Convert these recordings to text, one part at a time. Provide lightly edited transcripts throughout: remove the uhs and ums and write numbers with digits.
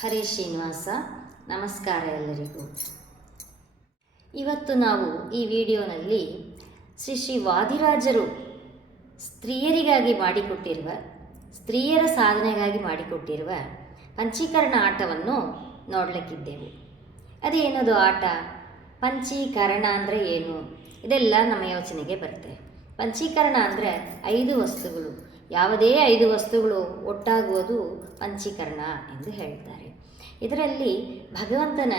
ಹರೇ ಶ್ರೀನಿವಾಸ. ನಮಸ್ಕಾರ ಎಲ್ಲರಿಗೂ. ಇವತ್ತು ನಾವು ಈ ವಿಡಿಯೋನಲ್ಲಿ ಶ್ರೀ ವಾದಿರಾಜರು ಸ್ತ್ರೀಯರಿಗಾಗಿ ಮಾಡಿಕೊಟ್ಟಿರುವ, ಸ್ತ್ರೀಯರ ಸಾಧನೆಗಾಗಿ ಮಾಡಿಕೊಟ್ಟಿರುವ ಪಂಚೀಕರಣ ಆಟವನ್ನು ನೋಡಲಿಕ್ಕಿದ್ದೆವು. ಅದೇನದು ಆಟ? ಪಂಚೀಕರಣ ಅಂದರೆ ಏನು? ಇದೆಲ್ಲ ನಮ್ಮ ಯೋಚನೆಗೆ ಬರುತ್ತೆ. ಪಂಚೀಕರಣ ಅಂದರೆ 5 ವಸ್ತುಗಳು, ಯಾವುದೇ 5 ವಸ್ತುಗಳು ಒಟ್ಟಾಗುವುದು ಪಂಚೀಕರಣ ಎಂದು ಹೇಳ್ತಾರೆ. ಇದರಲ್ಲಿ ಭಗವಂತನ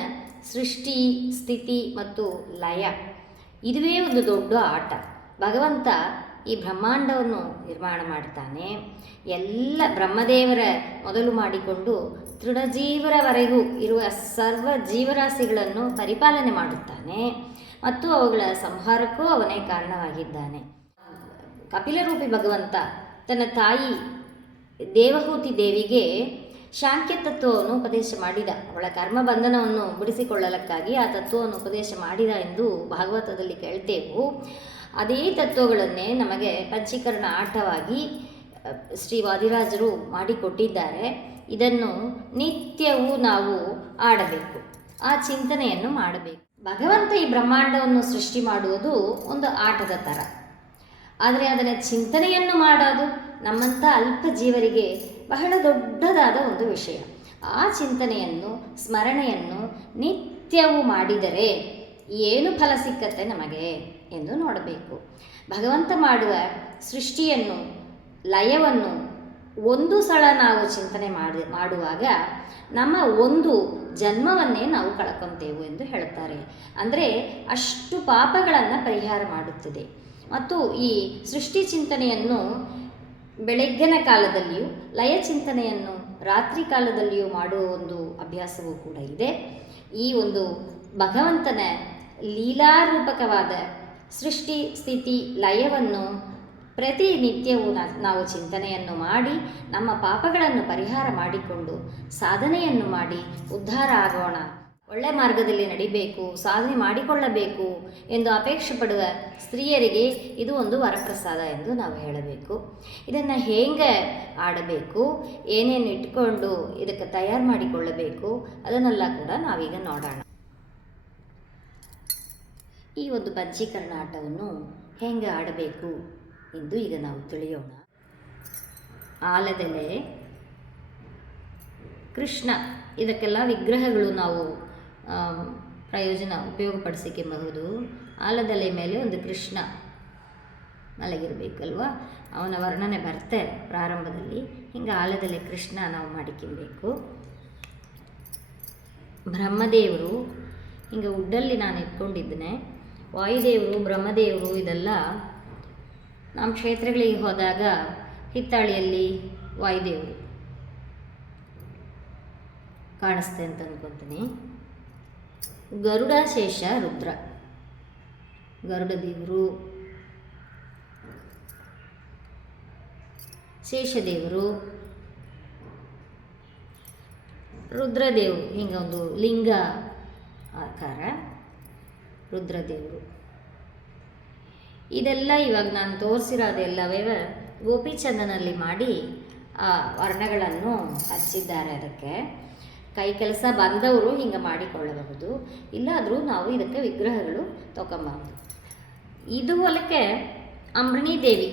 ಸೃಷ್ಟಿ, ಸ್ಥಿತಿ ಮತ್ತು ಲಯ, ಇದುವೇ ಒಂದು ದೊಡ್ಡ ಆಟ. ಭಗವಂತ ಈ ಬ್ರಹ್ಮಾಂಡವನ್ನು ನಿರ್ಮಾಣ ಮಾಡ್ತಾನೆ. ಎಲ್ಲ ಬ್ರಹ್ಮದೇವರ ಮೊದಲು ಮಾಡಿಕೊಂಡು ತೃಣಜೀವರವರೆಗೂ ಇರುವ ಸರ್ವ ಜೀವರಾಶಿಗಳನ್ನು ಪರಿಪಾಲನೆ ಮಾಡುತ್ತಾನೆ ಮತ್ತು ಅವುಗಳ ಸಂಹಾರಕ್ಕೂ ಅವನೇ ಕಾರಣವಾಗಿದ್ದಾನೆ. ಕಪಿಲರೂಪಿ ಭಗವಂತ ತನ್ನ ತಾಯಿ ದೇವಹೂತಿ ದೇವಿಗೆ ಶಾಂಖ್ಯ ತತ್ವವನ್ನು ಉಪದೇಶ ಮಾಡಿದ. ಅವಳ ಕರ್ಮಬಂಧನವನ್ನು ಬಿಡಿಸಿಕೊಳ್ಳಲಕ್ಕಾಗಿ ಆ ತತ್ವವನ್ನು ಉಪದೇಶ ಮಾಡಿದ ಎಂದು ಭಾಗವತದಲ್ಲಿ ಕೇಳ್ತೇವೆ. ಅದೇ ತತ್ವಗಳನ್ನೇ ನಮಗೆ ಪಂಚೀಕರಣ ಆಟವಾಗಿ ಶ್ರೀ ವಾದಿರಾಜರು ಮಾಡಿಕೊಟ್ಟಿದ್ದಾರೆ. ಇದನ್ನು ನಿತ್ಯವೂ ನಾವು ಆಡಬೇಕು, ಆ ಚಿಂತನೆಯನ್ನು ಮಾಡಬೇಕು. ಭಗವಂತ ಈ ಬ್ರಹ್ಮಾಂಡವನ್ನು ಸೃಷ್ಟಿ ಮಾಡುವುದು ಒಂದು ಆಟದ ಥರ, ಆದರೆ ಅದರ ಚಿಂತನೆಯನ್ನು ಮಾಡೋದು ನಮ್ಮಂಥ ಅಲ್ಪ ಜೀವರಿಗೆ ಬಹಳ ದೊಡ್ಡದಾದ ಒಂದು ವಿಷಯ. ಆ ಚಿಂತನೆಯನ್ನು, ಸ್ಮರಣೆಯನ್ನು ನಿತ್ಯವೂ ಮಾಡಿದರೆ ಏನು ಫಲ ಸಿಕ್ಕತ್ತೆ ನಮಗೆ ಎಂದು ನೋಡಬೇಕು. ಭಗವಂತ ಮಾಡುವ ಸೃಷ್ಟಿಯನ್ನು, ಲಯವನ್ನು ಒಂದು ಸಲ ನಾವು ಚಿಂತನೆ ಮಾಡುವಾಗ ನಮ್ಮ ಒಂದು ಜನ್ಮವನ್ನೇ ನಾವು ಕಳ್ಕೊತೇವೆ ಎಂದು ಹೇಳ್ತಾರೆ. ಅಂದರೆ ಅಷ್ಟು ಪಾಪಗಳನ್ನು ಪರಿಹಾರ ಮಾಡುತ್ತದೆ. ಮತ್ತು ಈ ಸೃಷ್ಟಿ ಚಿಂತನೆಯನ್ನು ಬೆಳಗ್ಗಿನ ಕಾಲದಲ್ಲಿಯೂ, ಲಯ ಚಿಂತನೆಯನ್ನು ರಾತ್ರಿ ಕಾಲದಲ್ಲಿಯೂ ಮಾಡುವ ಒಂದು ಅಭ್ಯಾಸವೂ ಕೂಡ ಇದೆ. ಈ ಒಂದು ಭಗವಂತನ ಲೀಲಾರೂಪಕವಾದ ಸೃಷ್ಟಿ, ಸ್ಥಿತಿ, ಲಯವನ್ನು ಪ್ರತಿನಿತ್ಯವೂ ನಾವು ಚಿಂತನೆಯನ್ನು ಮಾಡಿ ನಮ್ಮ ಪಾಪಗಳನ್ನು ಪರಿಹಾರ ಮಾಡಿಕೊಂಡು ಸಾಧನೆಯನ್ನು ಮಾಡಿ ಉದ್ಧಾರ ಆಗೋಣ, ಒಳ್ಳೆ ಮಾರ್ಗದಲ್ಲಿ ನಡಿಬೇಕು, ಸಾಧನೆ ಮಾಡಿಕೊಳ್ಳಬೇಕು ಎಂದು ಅಪೇಕ್ಷೆ ಪಡುವ ಸ್ತ್ರೀಯರಿಗೆ ಇದು ಒಂದು ವರಪ್ರಸಾದ ಎಂದು ನಾವು ಹೇಳಬೇಕು. ಇದನ್ನು ಹೇಗೆ ಆಡಬೇಕು, ಏನೇನು ಇಟ್ಕೊಂಡು ಇದಕ್ಕೆ ತಯಾರು ಮಾಡಿಕೊಳ್ಳಬೇಕು, ಅದನ್ನೆಲ್ಲ ಕೂಡ ನಾವೀಗ ನೋಡೋಣ. ಈ ಒಂದು ಪಂಚೀಕರಣ ಆಟವನ್ನು ಹೇಗೆ ಆಡಬೇಕು ಎಂದು ಈಗ ನಾವು ತಿಳಿಯೋಣ. ಆಲದೆಲೆ, ಕೃಷ್ಣ, ಇದಕ್ಕೆಲ್ಲ ವಿಗ್ರಹಗಳು ನಾವು ಉಪಯೋಗಪಡಿಸಿಕೆಬಹುದು. ಆಲದೆಲೆ ಮೇಲೆ ಒಂದು ಕೃಷ್ಣ ಮಲಗಿರಬೇಕಲ್ವ, ಅವನ ವರ್ಣನೆ ಬರ್ತಾರೆ ಪ್ರಾರಂಭದಲ್ಲಿ. ಹಿಂಗೆ ಆಲದೆಲೆ ಕೃಷ್ಣ ನಾವು ಮಾಡಿಕೊಬೇಕು. ಬ್ರಹ್ಮದೇವರು ಹಿಂಗೆ ಉಡ್ಡಲ್ಲಿ ನಾನು ಇಟ್ಕೊಂಡಿದ್ದೇನೆ. ವಾಯುದೇವರು, ಬ್ರಹ್ಮದೇವರು ಇದೆಲ್ಲ ನಮ್ಮ ಕ್ಷೇತ್ರಗಳಿಗೆ ಹೋದಾಗ ಹಿತ್ತಾಳಿಯಲ್ಲಿ ವಾಯುದೇವರು ಕಾಣಿಸ್ತೆ ಅಂತ ಅಂದ್ಕೊತೀನಿ. ಗರುಡ, ಶೇಷ, ರುದ್ರ, ಗರುಡ ದೇವರು, ಶೇಷದೇವರು, ರುದ್ರದೇವರು, ಹಿಂಗೊಂದು ಲಿಂಗ ಆಕಾರ ರುದ್ರದೇವರು. ಇದೆಲ್ಲ ಇವಾಗ ನಾನು ತೋರಿಸಿರೋದೆಲ್ಲವೇ ಗೋಪಿಚಂದನಲ್ಲಿ ಮಾಡಿ ಆ ವರ್ಣಗಳನ್ನು ಹಚ್ಚಿದ್ದಾರೆ. ಅದಕ್ಕೆ ಕೈ ಕೆಲಸ ಬಂದವರು ಹಿಂಗೆ ಮಾಡಿಕೊಳ್ಳಬಹುದು, ಇಲ್ಲಾದರೂ ನಾವು ಇದಕ್ಕೆ ವಿಗ್ರಹಗಳು ತಗೊಂಬಾರ್ದು. ಇದು ಹೊಲಕ್ಕೆ ಅಂಬರಣಿ ದೇವಿ,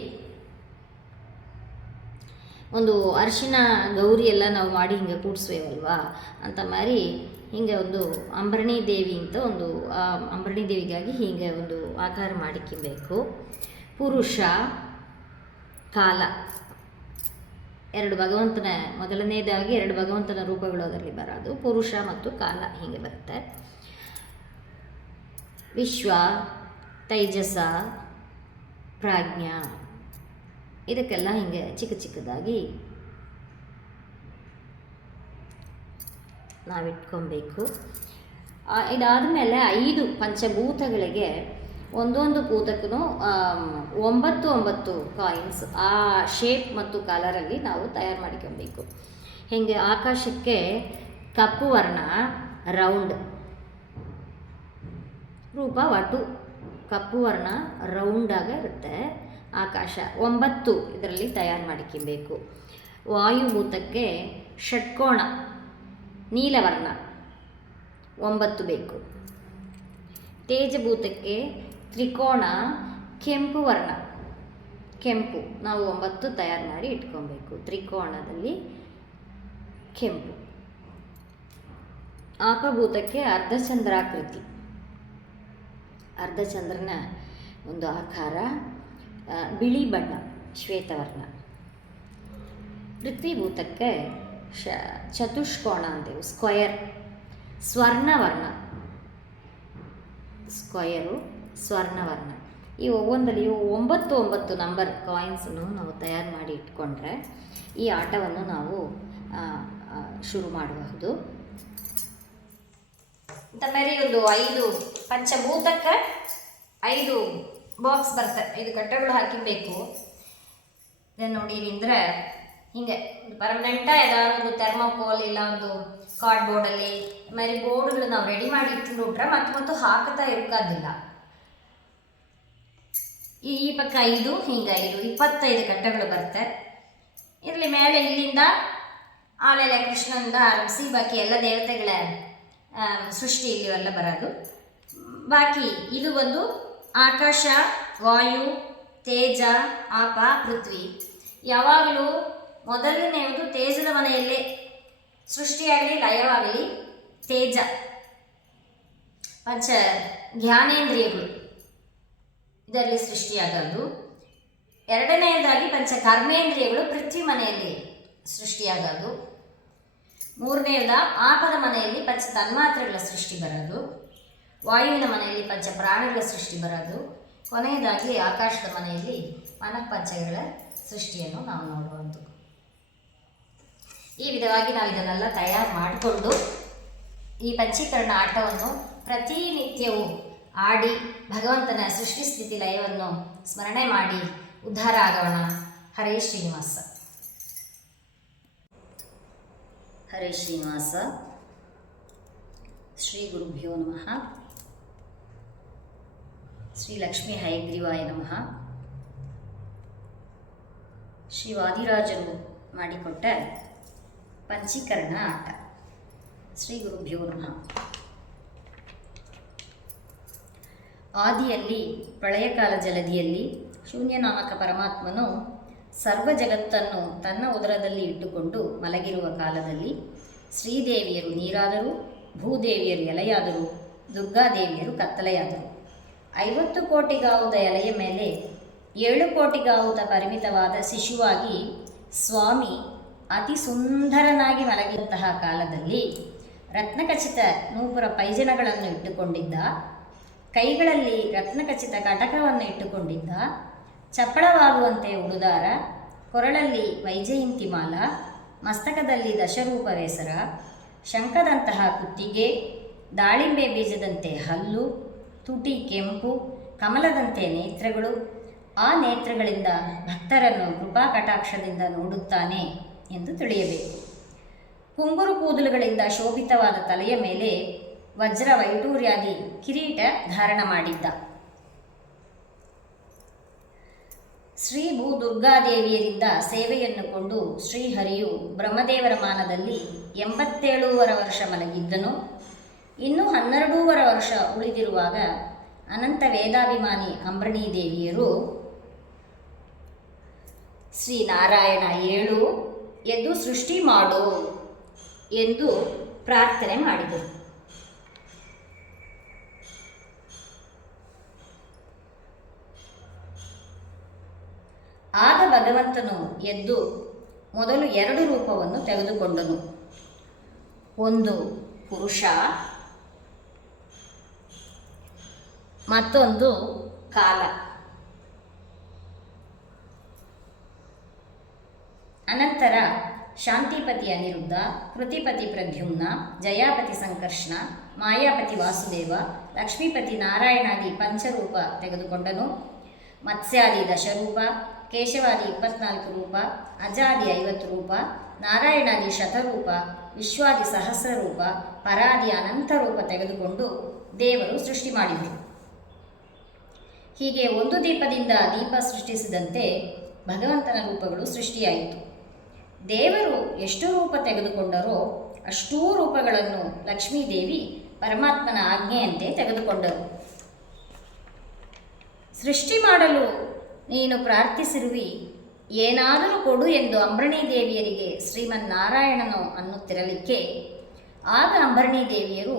ಒಂದು ಅರಿಶಿನ ಗೌರಿ ಎಲ್ಲ ನಾವು ಮಾಡಿ ಹಿಂಗೆ ಕೂಡಿಸ್ವೇವಲ್ವಾ ಅಂತ ಮಾರಿ ಹಿಂಗೆ ಒಂದು ಅಂಬರಣಿ ದೇವಿ ಅಂತ ಒಂದು ಅಂಬರಣಿ ದೇವಿಗಾಗಿ ಹೀಗೆ ಒಂದು ಆಕಾರ ಮಾಡಿಕೊಬೇಕು. ಪುರುಷ, ಕಾಲ, ಎರಡು ಭಗವಂತನ, ಮೊದಲನೇದಾಗಿ 2 ಭಗವಂತನ ರೂಪಗಳು ಅದರಲ್ಲಿ ಬರೋದು. ಪುರುಷ ಮತ್ತು ಕಾಲ ಹೀಗೆ ಬರುತ್ತೆ. ವಿಶ್ವ, ತೈಜಸ, ಪ್ರಾಜ್ಞ, ಇದಕ್ಕೆಲ್ಲ ಹಿಂಗೆ ಚಿಕ್ಕ ಚಿಕ್ಕದಾಗಿ ನಾವಿಟ್ಕೊಬೇಕು. ಇದಾದಮೇಲೆ 5 ಪಂಚಭೂತಗಳಿಗೆ ಒಂದೊಂದು ಭೂತಕ್ಕೂ 9 ಕಾಯಿನ್ಸ್ ಆ ಶೇಪ್ ಮತ್ತು ಕಲರಲ್ಲಿ ನಾವು ತಯಾರು ಮಾಡಿಕೊಬೇಕು. ಹೀಗೆ ಆಕಾಶಕ್ಕೆ ಕಪ್ಪು ವರ್ಣ, ರೌಂಡ್ ರೂಪ, ವಟು ಕಪ್ಪು ವರ್ಣ ರೌಂಡಾಗ ಇರುತ್ತೆ. ಆಕಾಶ 9 ಇದರಲ್ಲಿ ತಯಾರು ಮಾಡಿಕೊಬೇಕು. ವಾಯುಭೂತಕ್ಕೆ ಷಟ್ಕೋಣ ನೀಲವರ್ಣ 9 ಬೇಕು. ತೇಜಭೂತಕ್ಕೆ ತ್ರಿಕೋಣ ಕೆಂಪು ವರ್ಣ, ಕೆಂಪು ನಾವು 9 ತಯಾರು ಮಾಡಿ ಇಟ್ಕೊಬೇಕು. ತ್ರಿಕೋಣದಲ್ಲಿ ಕೆಂಪು. ಆಪಭೂತಕ್ಕೆ ಅರ್ಧಚಂದ್ರಾಕೃತಿ, ಅರ್ಧಚಂದ್ರನ ಒಂದು ಆಕಾರ, ಬಿಳಿ ಬಣ್ಣ ಶ್ವೇತವರ್ಣ. ಪೃಥ್ವಿಭೂತಕ್ಕೆ ಚತುಷ್ಕೋಣ ಅಂತೇವೆ, ಸ್ಕ್ವಯರ್ ಸ್ವರ್ಣವರ್ಣ, ಸ್ಕ್ವಯರು ಸ್ವರ್ಣವರ್ಣ. ಈ ಒಂದರಲ್ಲಿ 9 ನಂಬರ್ ಕಾಯಿನ್ಸನ್ನು ನಾವು ತಯಾರು ಮಾಡಿ ಇಟ್ಕೊಂಡ್ರೆ ಈ ಆಟವನ್ನು ನಾವು ಶುರು ಮಾಡಬಹುದು. ತಮ್ಮರಿ ಒಂದು 5 ಪಂಚಭೂತಕ್ಕೆ 5 ಬಾಕ್ಸ್ ಬರ್ತವೆ, 5 ಕಟ್ಟೆಗಳು ಹಾಕಿಬೇಕು. ಇದನ್ನು ನೋಡಿರಿ ಅಂದರೆ ಹಿಂಗೆ ಪರ್ಮನೆಂಟ ಏದಾದ್ರು ಒಂದು ಥರ್ಮೋಕೋಲ್ ಇಲ್ಲ ಒಂದು ಕಾರ್ಡ್ಬೋರ್ಡಲ್ಲಿ ಆಮೇಲೆ ಬೋರ್ಡ್ಗಳು ನಾವು ರೆಡಿ ಮಾಡಿ ಇಟ್ಕೊಂಡ್ಬಿಟ್ರೆ ಮತ್ತೆ ಹಾಕ್ತಾ ಇರೋಕ್ಕಾಗಿಲ್ಲ. ಈ ಪಕ್ಕ 5 ಹಿಂಗೆ 5 25 ಕಟ್ಟೆಗಳು ಬರುತ್ತೆ. ಇದರಲ್ಲಿ ಮೇಲೆ ಇಲ್ಲಿಂದ ಆಮೇಲೆ ಕೃಷ್ಣನಿಂದ ಆರಂಭಿಸಿ ಬಾಕಿ ಎಲ್ಲ ದೇವತೆಗಳ ಸೃಷ್ಟಿ ಇಲ್ಲಿವೆಲ್ಲ ಬರೋದು. ಬಾಕಿ ಇದು ಒಂದು ಆಕಾಶ, ವಾಯು, ತೇಜ, ಆಪ, ಪೃಥ್ವಿ. ಯಾವಾಗಲೂ ಮೊದಲನೆಯದು ತೇಜದ ಮನೆಯಲ್ಲೇ ಸೃಷ್ಟಿಯಾಗಲಿ ಲಯವಾಗಲಿ ತೇಜ, ಪಂಚ ಜ್ಞಾನೇಂದ್ರಿಯಗಳು ಇದರಲ್ಲಿ ಸೃಷ್ಟಿಯಾಗೋದು. ಎರಡನೆಯದಾಗಿ ಪಂಚ ಕರ್ಮೇಂದ್ರಿಯಗಳು ಪೃಥ್ವಿ ಮನೆಯಲ್ಲಿ ಸೃಷ್ಟಿಯಾಗೋದು. ಮೂರನೆಯದ ಆಪದ ಮನೆಯಲ್ಲಿ ಪಂಚ ತನ್ಮಾತ್ರೆಗಳ ಸೃಷ್ಟಿ ಬರೋದು. ವಾಯುವಿನ ಮನೆಯಲ್ಲಿ ಪಂಚ ಪ್ರಾಣಿಗಳ ಸೃಷ್ಟಿ ಬರೋದು. ಕೊನೆಯದಾಗಿ ಆಕಾಶದ ಮನೆಯಲ್ಲಿ ಮನಃಪಂಚಗಳ ಸೃಷ್ಟಿಯನ್ನು ನಾವು ನೋಡುವುದು. ಈ ವಿಧವಾಗಿ ನಾವು ಇದನ್ನೆಲ್ಲ ತಯಾರು ಮಾಡಿಕೊಂಡು ಈ ಪಂಚೀಕರಣ ಆಟವನ್ನು ಪ್ರತಿನಿತ್ಯವೂ ಆಡಿ ಭಗವಂತನ ಸೃಷ್ಟಿ ಸ್ಥಿತಿ ಲಯವನ್ನು ಸ್ಮರಣೆ ಮಾಡಿ ಉದ್ಧಾರ ಆಗೋಣ. ಹರೇ ಶ್ರೀನಿವಾಸ. ಹರೇ ಶ್ರೀನಿವಾಸ. ಶ್ರೀ ಗುರುಭ್ಯೋ ನಮಃ. ಶ್ರೀ ಲಕ್ಷ್ಮೀ ಹಯಗ್ರೀವಾಯ ನಮಃ. ಶ್ರೀ ವಾದಿರಾಜರು ಮಾಡಿಕೊಟ್ಟ ಪಂಚೀಕರಣ ಆಟ. ಶ್ರೀ ಗುರುಭ್ಯೋ ನಮಃ. ಆದಿಯಲ್ಲಿ ಪ್ರಳಯಕಾಲ ಜಲಧಿಯಲ್ಲಿ ಶೂನ್ಯನಾಮಕ ಪರಮಾತ್ಮನು ಸರ್ವ ಜಗತ್ತನ್ನು ತನ್ನ ಉದರದಲ್ಲಿ ಇಟ್ಟುಕೊಂಡು ಮಲಗಿರುವ ಕಾಲದಲ್ಲಿ ಶ್ರೀದೇವಿಯರು ನೀರಾದರು, ಭೂದೇವಿಯರು ಎಲೆಯಾದರು, ದುರ್ಗಾದೇವಿಯರು ಕತ್ತಲೆಯಾದರು. 50 ಕೋಟಿಗಾವುದ ಎಲೆಯ ಮೇಲೆ 7 ಕೋಟಿಗಾವುದ ಪರಿಮಿತವಾದ ಶಿಶುವಾಗಿ ಸ್ವಾಮಿ ಅತಿ ಸುಂದರನಾಗಿ ಮಲಗಿದಂತಹ ಕಾಲದಲ್ಲಿ ರತ್ನಖಚಿತ ನೂಪುರ ಪೈಜನಗಳನ್ನು ಇಟ್ಟುಕೊಂಡಿದ್ದ, ಕೈಗಳಲ್ಲಿ ರತ್ನಖಚಿತ ಕಟಕವನ್ನು ಇಟ್ಟುಕೊಂಡಿದ್ದ, ಚಪ್ಪಳವಾಗುವಂತೆ ಉಡುದಾರ, ಕೊರಳಲ್ಲಿ ವೈಜಯಂತಿ ಮಾಲ, ಮಸ್ತಕದಲ್ಲಿ ದಶರೂಪವೇಸರ, ಶಂಖದಂತಹ ಕುತ್ತಿಗೆ, ದಾಳಿಂಬೆ ಬೀಜದಂತೆ ಹಲ್ಲು, ತುಟಿ ಕೆಂಪು, ಕಮಲದಂತೆ ನೇತ್ರಗಳು, ಆ ನೇತ್ರಗಳಿಂದ ಭಕ್ತರನ್ನು ಕೃಪಾ ಕಟಾಕ್ಷದಿಂದ ನೋಡುತ್ತಾನೆ ಎಂದು ತಿಳಿಯಬೇಕು. ಕುಂಗುರು ಕೂದಲುಗಳಿಂದ ಶೋಭಿತವಾದ ತಲೆಯ ಮೇಲೆ ವಜ್ರ ವೈಡೂರ್ಯಾದಿ ಕಿರೀಟ ಧಾರಣ ಮಾಡಿದ್ದ. ಶ್ರೀ ಭೂ ದುರ್ಗಾದೇವಿಯರಿಂದ ಸೇವೆಯನ್ನು ಕೊಂಡು ಶ್ರೀಹರಿಯು ಬ್ರಹ್ಮದೇವರ ಮಾನದಲ್ಲಿ 87 ವರ್ಷ ಮಲಗಿದ್ದನು. ಇನ್ನು 12 ವರ್ಷ ಉಳಿದಿರುವಾಗ ಅನಂತ ವೇದಾಭಿಮಾನಿ ಅಂಬರಣೀ ದೇವಿಯರು ಶ್ರೀನಾರಾಯಣ ಏಳು ಎದ್ದು ಸೃಷ್ಟಿ ಮಾಡು ಎಂದು ಪ್ರಾರ್ಥನೆ ಮಾಡಿದರು. ಆಗ ಭಗವಂತನು ಎದ್ದು ಮೊದಲು 2 ರೂಪವನ್ನು ತೆಗೆದುಕೊಂಡನು. ಒಂದು ಪುರುಷ, ಮತ್ತೊಂದು ಕಾಲ. ಅನಂತರ ಶಾಂತಿಪತಿ ಅನಿರುದ್ಧ, ಕೃತಿಪತಿ ಪ್ರದ್ಯುಮ್ನ, ಜಯಾಪತಿ ಸಂಕರ್ಷಣ, ಮಾಯಾಪತಿ ವಾಸುದೇವ, ಲಕ್ಷ್ಮೀಪತಿ ನಾರಾಯಣಾದಿ ಪಂಚರೂಪ ತೆಗೆದುಕೊಂಡನು. ಮತ್ಸ್ಯಾದಿ ದಶರೂಪ, ಕೇಶವಾದಿ 24 ರೂಪ, ಅಜಾದಿ 50 ರೂಪ, ನಾರಾಯಣಾದಿ ಶತರೂಪ, ವಿಶ್ವಾದಿ ಸಹಸ್ರ ರೂಪ, ಪರಾದಿ ಅನಂತ ರೂಪ ತೆಗೆದುಕೊಂಡು ದೇವರು ಸೃಷ್ಟಿ ಮಾಡಿದರು. ಹೀಗೆ ಒಂದು ದೀಪದಿಂದ ದೀಪ ಸೃಷ್ಟಿಸಿದಂತೆ ಭಗವಂತನ ರೂಪಗಳು ಸೃಷ್ಟಿಯಾಯಿತು. ದೇವರು ಎಷ್ಟು ರೂಪ ತೆಗೆದುಕೊಂಡರೋ ಅಷ್ಟೂ ರೂಪಗಳನ್ನು ಲಕ್ಷ್ಮೀದೇವಿ ಪರಮಾತ್ಮನ ಆಜ್ಞೆಯಂತೆ ತೆಗೆದುಕೊಂಡರು. ಸೃಷ್ಟಿ ಮಾಡಲು ನೀನು ಪ್ರಾರ್ಥಿಸಿರುವಿ, ಏನಾದರೂ ಕೊಡು ಎಂದು ಅಂಬರಣೀ ದೇವಿಯರಿಗೆ ಶ್ರೀಮನ್ನಾರಾಯಣನು ಅನ್ನುತ್ತಿರಲಿಕ್ಕೆ, ಆಗ ಅಂಬರಣೀ ದೇವಿಯರು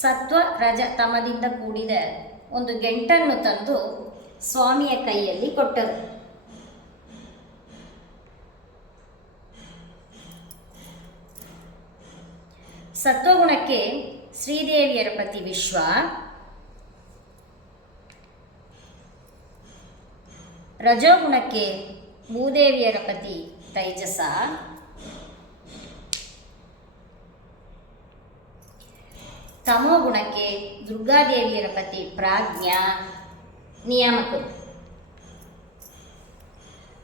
ಸತ್ವ ರಜ ತಮದಿಂದ ಕೂಡಿದ ಒಂದು ಗೆಂಟನ್ನು ತಂದು ಸ್ವಾಮಿಯ ಕೈಯಲ್ಲಿ ಕೊಟ್ಟರು. ಸತ್ವಗುಣಕ್ಕೆ ಶ್ರೀದೇವಿಯರ ಪತಿ ವಿಶ್ವ, ರಜೋಗುಣಕ್ಕೆ ಭೂದೇವಿಯರ ಪತಿ ತೈಜಸ, ತಮೋಗುಣಕ್ಕೆ ದುರ್ಗಾದೇವಿಯರ ಪತಿ ಪ್ರಾಜ್ಞಾ ನಿಯಾಮಕರು.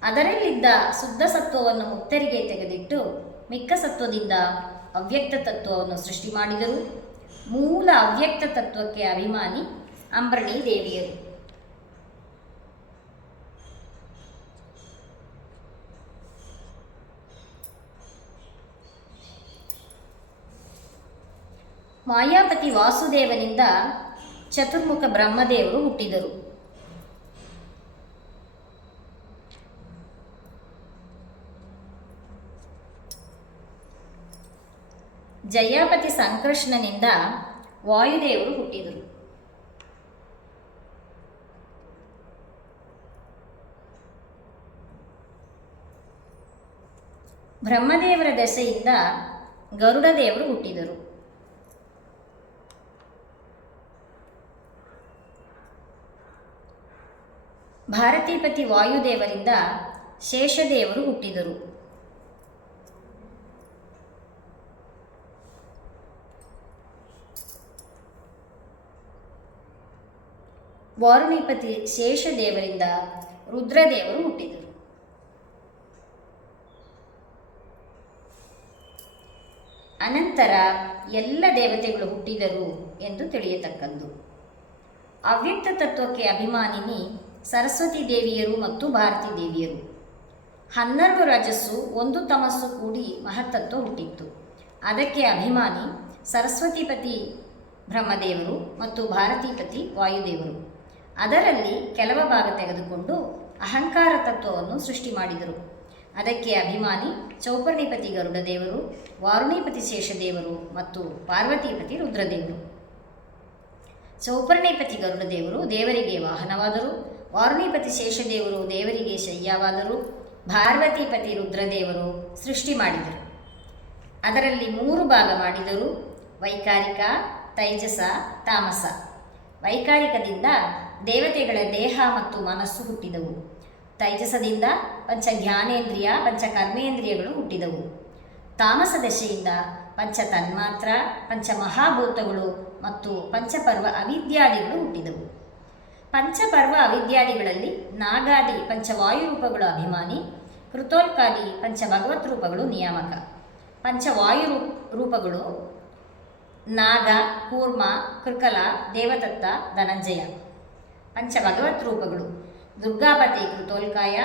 ಅದರಲ್ಲಿದ್ದ ಶುದ್ಧ ಸತ್ವವನ್ನು ಮುಕ್ತರಿಗೆ ತೆಗೆದಿಟ್ಟು ಮಿಕ್ಕ ಸತ್ವದಿಂದ ಅವ್ಯಕ್ತ ತತ್ವವನ್ನು ಸೃಷ್ಟಿ ಮಾಡಿದರು. ಮೂಲ ಅವ್ಯಕ್ತ ತತ್ವಕ್ಕೆ ಅಭಿಮಾನಿ ಅಂಬರಣೀ ದೇವಿಯರು. ಮಾಯಾಪತಿ ವಾಸುದೇವನಿಂದ ಚತುರ್ಮುಖ ಬ್ರಹ್ಮದೇವರು ಹುಟ್ಟಿದರು. ಜಯಾಪತಿ ಸಂಕೃಷ್ಣನಿಂದ ವಾಯುದೇವರು ಹುಟ್ಟಿದರು. ಬ್ರಹ್ಮದೇವರ ದೆಸೆಯಿಂದ ಗರುಡದೇವರು ಹುಟ್ಟಿದರು. ಭಾರತೀಪತಿ ವಾಯುದೇವರಿಂದ ಶೇಷದೇವರು ಹುಟ್ಟಿದರು. ವಾರುಣಿಪತಿ ಶೇಷದೇವರಿಂದ ರುದ್ರದೇವರು ಹುಟ್ಟಿದರು. ಅನಂತರ ಎಲ್ಲ ದೇವತೆಗಳು ಹುಟ್ಟಿದರು ಎಂದು ತಿಳಿಯತಕ್ಕದ್ದು. ಅವ್ಯಕ್ತ ತತ್ವಕ್ಕೆ ಅಭಿಮಾನಿನಿ ಸರಸ್ವತಿ ದೇವಿಯರು ಮತ್ತು ಭಾರತೀ ದೇವಿಯರು. 12 ರಜಸ್ಸು 1 ತಮಸ್ಸು ಕೂಡಿ ಮಹತ್ತತ್ವ ಹುಟ್ಟಿತ್ತು. ಅದಕ್ಕೆ ಅಭಿಮಾನಿ ಸರಸ್ವತಿಪತಿ ಬ್ರಹ್ಮದೇವರು ಮತ್ತು ಭಾರತೀಪತಿ ವಾಯುದೇವರು. ಅದರಲ್ಲಿ ಕೆಲವ ಭಾಗ ತೆಗೆದುಕೊಂಡು ಅಹಂಕಾರ ತತ್ವವನ್ನು ಸೃಷ್ಟಿ ಮಾಡಿದರು. ಅದಕ್ಕೆ ಅಭಿಮಾನಿ ಚೌಪರ್ಣಿಪತಿ ಗರುಡದೇವರು, ವಾರುಣಿಪತಿ ಶೇಷದೇವರು ಮತ್ತು ಪಾರ್ವತೀಪತಿ ರುದ್ರದೇವರು. ಚೌಪರ್ಣಿಪತಿ ಗರುಡದೇವರು ದೇವರಿಗೆ ವಾಹನವಾದರು, ವಾರುಣಿಪತಿ ಶೇಷದೇವರು ದೇವರಿಗೆ ಶಯ್ಯವಾದರು, ಪಾರ್ವತೀಪತಿ ರುದ್ರದೇವರು ಸೃಷ್ಟಿ ಮಾಡಿದರು. ಅದರಲ್ಲಿ 3 ಭಾಗ ಮಾಡಿದರು: ವೈಕಾರಿಕ, ತೈಜಸ, ತಾಮಸ. ವೈಕಾರಿಕದಿಂದ ದೇವತೆಗಳ ದೇಹ ಮತ್ತು ಮನಸ್ಸು ಹುಟ್ಟಿದವು. ತೈಜಸದಿಂದ ಪಂಚ ಜ್ಞಾನೇಂದ್ರಿಯ, ಪಂಚ ಕರ್ಮೇಂದ್ರಿಯಗಳು ಹುಟ್ಟಿದವು. ತಾಮಸ ದಶೆಯಿಂದ ಪಂಚ ತನ್ಮಾತ್ರ, ಪಂಚ ಮಹಾಭೂತಗಳು ಮತ್ತು ಪಂಚಪರ್ವ ಅವಿದ್ಯಾದಿಗಳು ಹುಟ್ಟಿದವು. ಪಂಚಪರ್ವ ಅವಿದ್ಯಾದಿಗಳಲ್ಲಿ ನಾಗಾದಿ ಪಂಚವಾಯು ರೂಪಗಳು ಅಭಿಮಾನಿ, ಕೃತೋಲ್ಕಾದಿ ಪಂಚಭಗವತ್ ರೂಪಗಳು ನಿಯಾಮಕ. ಪಂಚವಾಯು ರೂಪಗಳು ನಾಗ, ಕೂರ್ಮ, ಕೃಕಲ, ದೇವದತ್ತ, ಧನಂಜಯ. ಪಂಚಭಗವತ್ ರೂಪಗಳು ದುರ್ಗಾಪತಿ ಕೃತೋಲ್ಕಾಯ,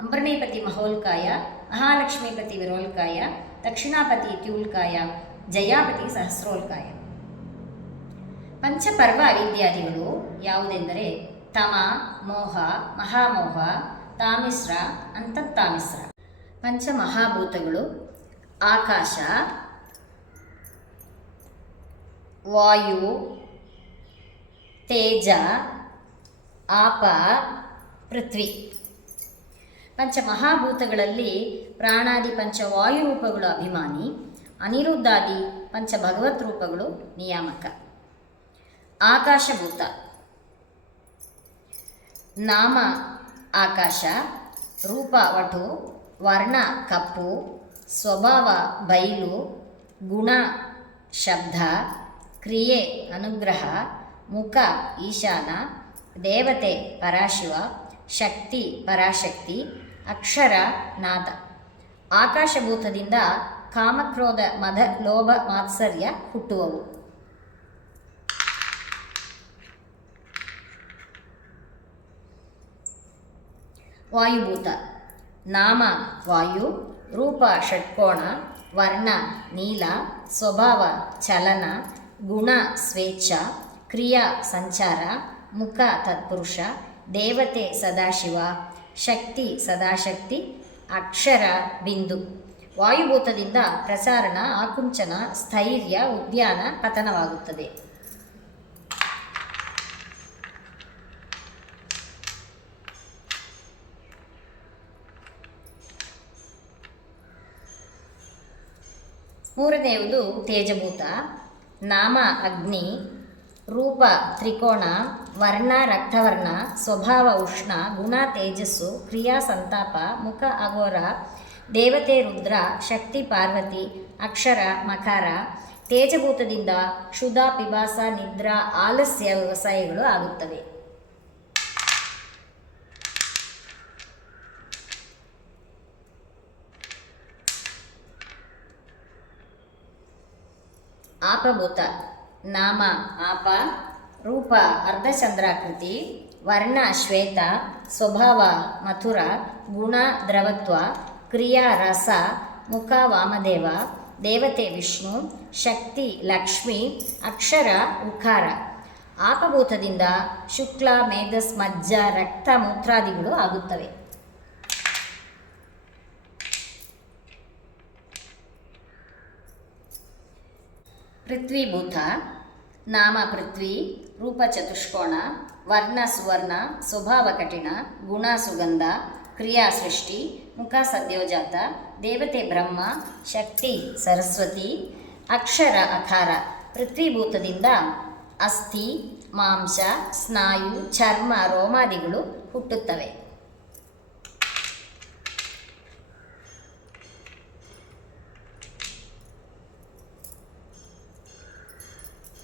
ಅಂಬರಣೀಪತಿ ಮಹೋಲ್ಕಾಯ, ಮಹಾಲಕ್ಷ್ಮೀಪತಿ ವಿರೋಲ್ಕಾಯ, ದಕ್ಷಿಣಾಪತಿ ತ್ಯೂಲ್ಕಾಯ, ಜಯಾಪತಿ ಸಹಸ್ರೋಲ್ಕಾಯ. ಪಂಚಪರ್ವ ಅವಿದ್ಯಾದಿಗಳು ಯಾವುದೆಂದರೆ ತಮ, ಮೋಹ, ಮಹಾಮೋಹ, ತಾಮಿಸ್ರ, ಅಂತತ್ತಾಮಿಸ್ರ. ಪಂಚಮಹಾಭೂತಗಳು ಆಕಾಶ, ವಾಯು, ತೇಜ, ಆಪ, ಪೃಥ್ವಿ. ಪಂಚಮಹಾಭೂತಗಳಲ್ಲಿ ಪ್ರಾಣಾದಿ ಪಂಚವಾಯು ರೂಪಗಳು ಅಭಿಮಾನಿ, ಅನಿರುದ್ಧಾದಿ ಪಂಚಭಗವತ್ ರೂಪಗಳು ನಿಯಾಮಕ. ಆಕಾಶಭೂತ ನಾಮ ಆಕಾಶ, ರೂಪ ವಟು, ವರ್ಣ ಕಪ್ಪು, ಸ್ವಭಾವ ಬೈಲು, ಗುಣ ಶಬ್ದ, ಕ್ರಿಯೆ ಅನುಗ್ರಹ, ಮುಖ ಈಶಾನ, ದೇವತೆ ಪರಾಶಿವ, ಶಕ್ತಿ ಪರಾಶಕ್ತಿ, ಅಕ್ಷರ ನಾದ. ಆಕಾಶಭೂತದಿಂದ ಕಾಮಕ್ರೋಧ ಮದ ಲೋಭ ಮಾತ್ಸರ್ಯ ಹುಟ್ಟುವವು. ವಾಯುಭೂತ ನಾಮ ವಾಯು, ರೂಪ ಷಟ್ಕೋಣ, ವರ್ಣ ನೀಲ, ಸ್ವಭಾವ ಚಲನ, ಗುಣ ಸ್ವೇಚ್ಛ, ಕ್ರಿಯಾ ಸಂಚಾರ, ಮುಖ ತತ್ಪುರುಷ, ದೇವತೆ ಸದಾಶಿವ, ಶಕ್ತಿ ಸದಾಶಕ್ತಿ, ಅಕ್ಷರ ಬಿಂದು. ವಾಯುಭೂತದಿಂದ ಪ್ರಸಾರಣ, ಆಕುಂಚನ, ಸ್ಥೈರ್ಯ, ಉದ್ಯಾನ, ಪತನವಾಗುತ್ತದೆ. ಮೂರನೆಯದು ತೇಜಭೂತ. ನಾಮ ಅಗ್ನಿ, ರೂಪ ತ್ರಿಕೋಣ, ವರ್ಣ ರಕ್ತವರ್ಣ, ಸ್ವಭಾವ ಉಷ್ಣ, ಗುಣ ತೇಜಸ್ಸು, ಕ್ರಿಯಾ ಸಂತಾಪ, ಮುಖ ಅಘೋರ, ದೇವತೆ ರುದ್ರ, ಶಕ್ತಿ ಪಾರ್ವತಿ, ಅಕ್ಷರ ಮಕಾರ. ತೇಜಭೂತದಿಂದ ಕ್ಷುಧ, ಪಿಪಾಸ, ನಿದ್ರಾ, ಆಲಸ್ಯ ವ್ಯವಸಾಯಗಳು ಆಗುತ್ತವೆ. ಆಪಭೂತ. ನಾಮ ಆಪ, ರೂಪ ಅರ್ಧಚಂದ್ರಾಕೃತಿ, ವರ್ಣ ಶ್ವೇತ, ಸ್ವಭಾವ ಮಥುರ, ಗುಣ ದ್ರವತ್ವ, ಕ್ರಿಯಾ ರಸ, ಮುಖ ವಾಮದೇವ, ದೇವತೆ ವಿಷ್ಣು, ಶಕ್ತಿ ಲಕ್ಷ್ಮಿ, ಅಕ್ಷರ ಉಕಾರ. ಆಪಭೂತದಿಂದ ಶುಕ್ಲ, ಮೇಧಸ್, ಮಜ್ಜ, ರಕ್ತ, ಮೂತ್ರಾದಿಗಳು ಆಗುತ್ತವೆ. ಪೃಥ್ವೀಭೂತ. ನಾಮ ಪೃಥ್ವಿ, ರೂಪ ಚತುಷ್ಕೋಣ, ವರ್ಣ ಸುವರ್ಣ, ಸ್ವಭಾವ ಕಠಿಣ, ಗುಣ ಸುಗಂಧ, ಕ್ರಿಯಾ ಸೃಷ್ಟಿ, ಮುಖ ಸದ್ಯೋಜಾತ, ದೇವತೆ ಬ್ರಹ್ಮ, ಶಕ್ತಿ ಸರಸ್ವತಿ, ಅಕ್ಷರ ಅಕಾರ. ಪೃಥ್ವೀಭೂತದಿಂದ ಅಸ್ಥಿ, ಮಾಂಸ, ಸ್ನಾಯು, ಚರ್ಮ, ರೋಮಾದಿಗಳು ಹುಟ್ಟುತ್ತವೆ.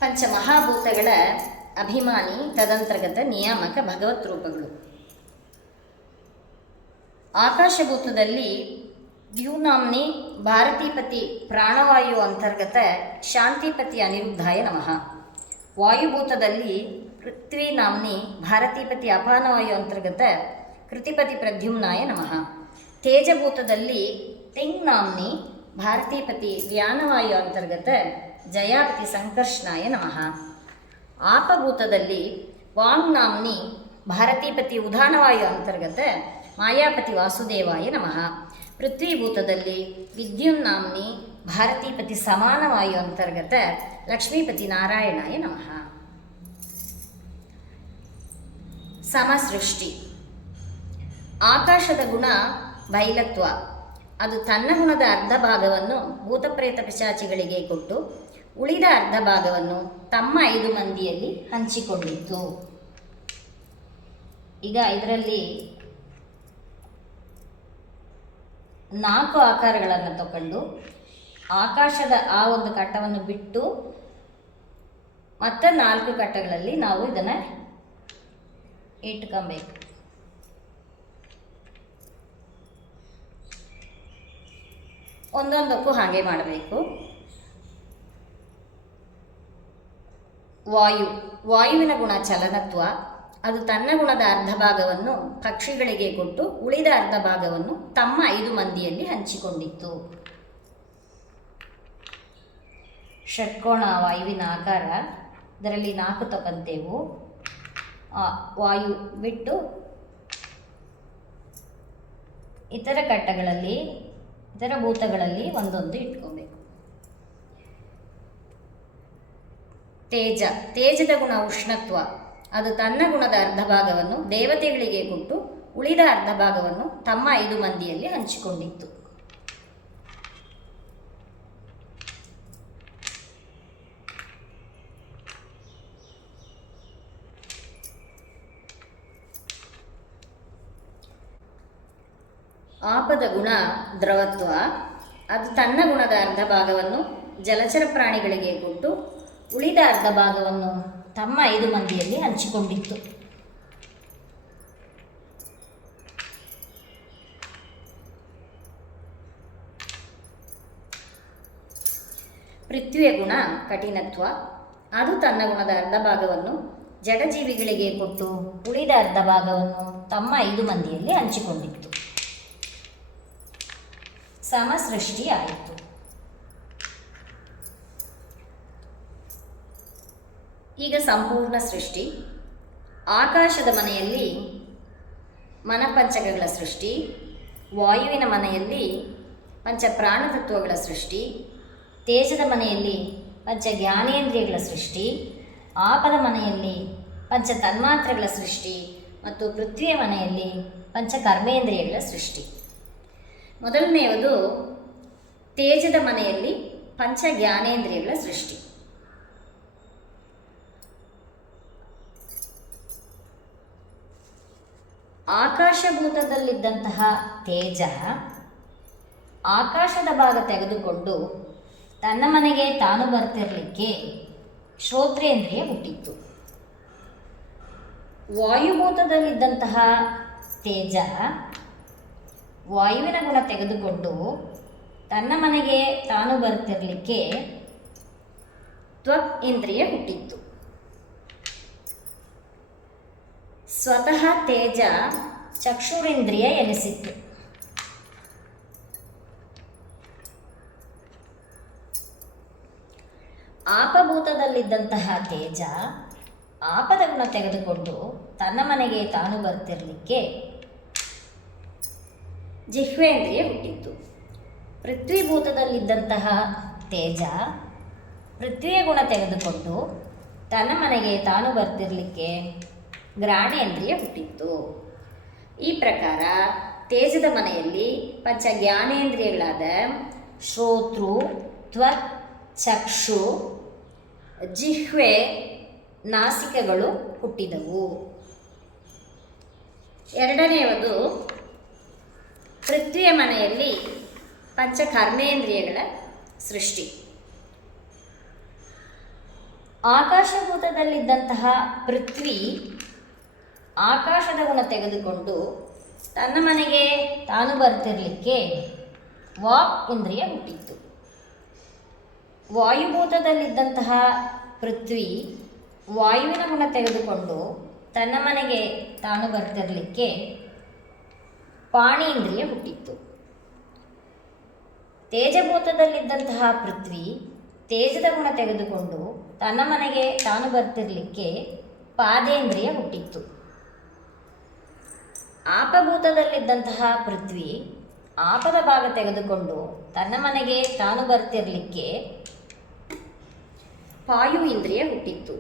ಪಂಚಮಹಾಭೂತಗಳ ಅಭಿಮಾನಿ, ತದಂತರ್ಗತ, ನಿಯಾಮಕ ಭಗವತ್ ರೂಪಗಳು. ಆಕಾಶಭೂತದಲ್ಲಿ ದ್ಯೂನಾಂನಿ ಭಾರತೀಪತಿ ಪ್ರಾಣವಾಯು ಅಂತರ್ಗತ ಶಾಂತಿಪತಿ ಅನಿರುದ್ಧಾಯ ನಮಃ. ವಾಯುಭೂತದಲ್ಲಿ ಪೃಥ್ವೀನಾಂನಿ ಭಾರತೀಪತಿ ಅಪಾನವಾಯು ಅಂತರ್ಗತ ಕೃತಿಪತಿ ಪ್ರದ್ಯುಮ್ನಾಯ ನಮಃ. ತೇಜಭೂತದಲ್ಲಿ ತಿಂಗ್ನಾಂನಿ ಭಾರತೀಪತಿ ವ್ಯಾನವಾಯು ಅಂತರ್ಗತ ಜಯಾಪತಿ ಸಂಕರ್ಷಣಾಯ ನಮಃ. ಆಪಭೂತದಲ್ಲಿ ವಾಂಗ್ನಾಂನಿ ಭಾರತೀಪತಿ ಉದಾನವಾಯು ಅಂತರ್ಗತ ಮಾಯಾಪತಿ ವಾಸುದೇವಾಯ ನಮಃ. ಪೃಥ್ವೀಭೂತದಲ್ಲಿ ವಿದ್ಯುನ್ನಾಂನಿ ಭಾರತೀಪತಿ ಸಮಾನವಾಯು ಅಂತರ್ಗತ ಲಕ್ಷ್ಮೀಪತಿ ನಾರಾಯಣಾಯ ನಮಃ. ಸಮಸೃಷ್ಟಿ. ಆಕಾಶದ ಗುಣ ಬೈಲತ್ವ. ಅದು ತನ್ನ ಗುಣದ ಅರ್ಧ ಭಾಗವನ್ನು ಭೂತಪ್ರೇತ ಪಿಶಾಚಿಗಳಿಗೆ ಕೊಟ್ಟು ಉಳಿದ ಅರ್ಧ ಭಾಗವನ್ನು ತಮ್ಮ 5 ಮಂದಿಯಲ್ಲಿ ಹಂಚಿಕೊಂಡಿತ್ತು. ಈಗ ಇದರಲ್ಲಿ 4 ಆಕಾರಗಳನ್ನು ತಗೊಂಡು ಆಕಾಶದ ಆ ಒಂದು ಕಟ್ಟವನ್ನು ಬಿಟ್ಟು ಮತ್ತೆ 4 ಕಟ್ಟಗಳಲ್ಲಿ ನಾವು ಇದನ್ನು ಇಟ್ಕೊಬೇಕು. ಒಂದೊಂದಕ್ಕೂ ಹಾಗೆ ಮಾಡಬೇಕು. ವಾಯುವಿನ ಗುಣ ಚಲನತ್ವ. ಅದು ತನ್ನ ಗುಣದ ಅರ್ಧ ಭಾಗವನ್ನು ಪಕ್ಷಿಗಳಿಗೆ ಕೊಟ್ಟು ಉಳಿದ ಅರ್ಧ ಭಾಗವನ್ನು ತಮ್ಮ 5 ಮಂದಿಯಲ್ಲಿ ಹಂಚಿಕೊಂಡಿತ್ತು. ಷಟ್ಕೋಣ ವಾಯುವಿನ ಆಕಾರ. ಇದರಲ್ಲಿ 4 ತಗೊಂತೇವು. ವಾಯು ಬಿಟ್ಟು ಇತರ ಕಟ್ಟಗಳಲ್ಲಿ, ಇತರ ಭೂತಗಳಲ್ಲಿ ಒಂದೊಂದು ಇಟ್ಕೋಬೇಕು. ತೇಜದ ಗುಣ ಉಷ್ಣತ್ವ. ಅದು ತನ್ನ ಗುಣದ ಅರ್ಧ ಭಾಗವನ್ನು ದೇವತೆಗಳಿಗೆ ಕೊಟ್ಟು ಉಳಿದ ಅರ್ಧ ಭಾಗವನ್ನು ತಮ್ಮ 5 ಮಂದಿಯಲ್ಲಿ ಹಂಚಿಕೊಂಡಿತ್ತು. ಆಪದ ಗುಣ ದ್ರವತ್ವ. ಅದು ತನ್ನ ಗುಣದ ಅರ್ಧ ಭಾಗವನ್ನು ಜಲಚರ ಪ್ರಾಣಿಗಳಿಗೆ ಕೊಟ್ಟು ಉಳಿದ ಅರ್ಧ ಭಾಗವನ್ನು ತಮ್ಮ 5 ಮಂದಿಯಲ್ಲಿ ಹಂಚಿಕೊಂಡಿತ್ತು. ಪೃಥ್ವಿಯ ಗುಣ ಕಠಿಣತ್ವ. ಅದು ತನ್ನ ಗುಣದ ಅರ್ಧ ಭಾಗವನ್ನು ಜಡಜೀವಿಗಳಿಗೆ ಕೊಟ್ಟು ಉಳಿದ ಅರ್ಧ ಭಾಗವನ್ನು ತಮ್ಮ 5 ಮಂದಿಯಲ್ಲಿ ಹಂಚಿಕೊಂಡಿತ್ತು. ಸಮಸೃಷ್ಟಿ ಆಯಿತು. ಈಗ ಸಂಪೂರ್ಣ ಸೃಷ್ಟಿ. ಆಕಾಶದ ಮನೆಯಲ್ಲಿ ಮನಪಂಚಕಗಳ ಸೃಷ್ಟಿ, ವಾಯುವಿನ ಮನೆಯಲ್ಲಿ ಪಂಚ ಪ್ರಾಣತತ್ವಗಳ ಸೃಷ್ಟಿ, ತೇಜದ ಮನೆಯಲ್ಲಿ ಪಂಚ ಜ್ಞಾನೇಂದ್ರಿಯಗಳ ಸೃಷ್ಟಿ, ಆಪದ ಮನೆಯಲ್ಲಿ ಪಂಚ ತನ್ಮಾತ್ರೆಗಳ ಸೃಷ್ಟಿ ಮತ್ತು ಪೃಥ್ವಿಯ ಮನೆಯಲ್ಲಿ ಪಂಚ ಕರ್ಮೇಂದ್ರಿಯಗಳ ಸೃಷ್ಟಿ. ಮೊದಲನೆಯದು ತೇಜದ ಮನೆಯಲ್ಲಿ ಪಂಚ ಜ್ಞಾನೇಂದ್ರಿಯಗಳ ಸೃಷ್ಟಿ. ಆಕಾಶಭೂತದಲ್ಲಿದ್ದಂತಹ ತೇಜ ಆಕಾಶದ ಭಾಗ ತೆಗೆದುಕೊಂಡು ತನ್ನ ಮನೆಗೆ ತಾನು ಬರ್ತಿರಲಿಕ್ಕೆ ಶ್ರೋತ್ರೇಂದ್ರಿಯ ಹುಟ್ಟಿತ್ತು. ವಾಯುಭೂತದಲ್ಲಿದ್ದಂತಹ ತೇಜ ವಾಯುವಿನ ಗುಣ ತೆಗೆದುಕೊಂಡು ತನ್ನ ಮನೆಗೆ ತಾನು ಬರ್ತಿರಲಿಕ್ಕೆ ತ್ವಕ್ ಇಂದ್ರಿಯ ಹುಟ್ಟಿತ್ತು. ಸ್ವತಃ ತೇಜ ಚಕ್ಷುರೇಂದ್ರಿಯ ಎನಿಸಿತ್ತು. ಆಪಭೂತದಲ್ಲಿದ್ದಂತಹ ತೇಜ ಆಪದ ಗುಣ ತೆಗೆದುಕೊಂಡು ತನ್ನ ಮನೆಗೆ ತಾನು ಬರ್ತಿರಲಿಕ್ಕೆ ಜಿಹ್ವೇಂದ್ರಿಯ ಹುಟ್ಟಿತ್ತು. ಪೃಥ್ವಿಭೂತದಲ್ಲಿದ್ದಂತಹ ತೇಜ ಪೃಥ್ವಿಯ ಗುಣ ತೆಗೆದುಕೊಂಡು ತನ್ನ ಮನೆಗೆ ತಾನು ಬರ್ತಿರಲಿಕ್ಕೆ ಗ್ರಾಣೇಂದ್ರಿಯ ಹುಟ್ಟಿತ್ತು. ಈ ಪ್ರಕಾರ ತೇಜದ ಮನೆಯಲ್ಲಿ ಪಂಚ ಜ್ಞಾನೇಂದ್ರಿಯಗಳಾದ ಶ್ರೋತೃ, ತ್ವಕ್, ಚಕ್ಷು, ಜಿಹ್ವೆ, ನಾಸಿಕಗಳು ಹುಟ್ಟಿದವು. ಎರಡನೆಯದು ಪೃಥ್ವಿಯ ಮನೆಯಲ್ಲಿ ಪಂಚ ಕರ್ಮೇಂದ್ರಿಯಗಳ ಸೃಷ್ಟಿ. ಆಕಾಶಭೂತದಲ್ಲಿದ್ದಂತಹ ಪೃಥ್ವಿ ಆಕಾಶದ ಗುಣ ತೆಗೆದುಕೊಂಡು ತನ್ನ ಮನೆಗೆ ತಾನು ಬರ್ತಿರಲಿಕ್ಕೆ ವಾಕ್ ಇಂದ್ರಿಯ ಹುಟ್ಟಿತ್ತು. ವಾಯುಭೂತದಲ್ಲಿದ್ದಂತಹ ಪೃಥ್ವಿ ವಾಯುವಿನ ಗುಣ ತೆಗೆದುಕೊಂಡು ತನ್ನ ಮನೆಗೆ ತಾನು ಬರ್ತಿರಲಿಕ್ಕೆ ಪಾಣೀಂದ್ರಿಯ ಹುಟ್ಟಿತ್ತು. ತೇಜಭೂತದಲ್ಲಿದ್ದಂತಹ ಪೃಥ್ವಿ ತೇಜದ ಗುಣ ತೆಗೆದುಕೊಂಡು ತನ್ನ ಮನೆಗೆ ತಾನು ಬರ್ತಿರಲಿಕ್ಕೆ ಪಾದೇಂದ್ರಿಯ ಹುಟ್ಟಿತ್ತು. ಆಪಭೂತದಲ್ಲಿದ್ದಂತಹ ಪೃಥ್ವಿ ಆಪದ ಭಾಗ ತೆಗೆದುಕೊಂಡು ತನ್ನ ಮನೆಗೆ ತಾನು ಬರ್ತಿರಲಿಕ್ಕೆ ಪಾಯು ಇಂದ್ರಿಯ ಹುಟ್ಟಿತ್ತು.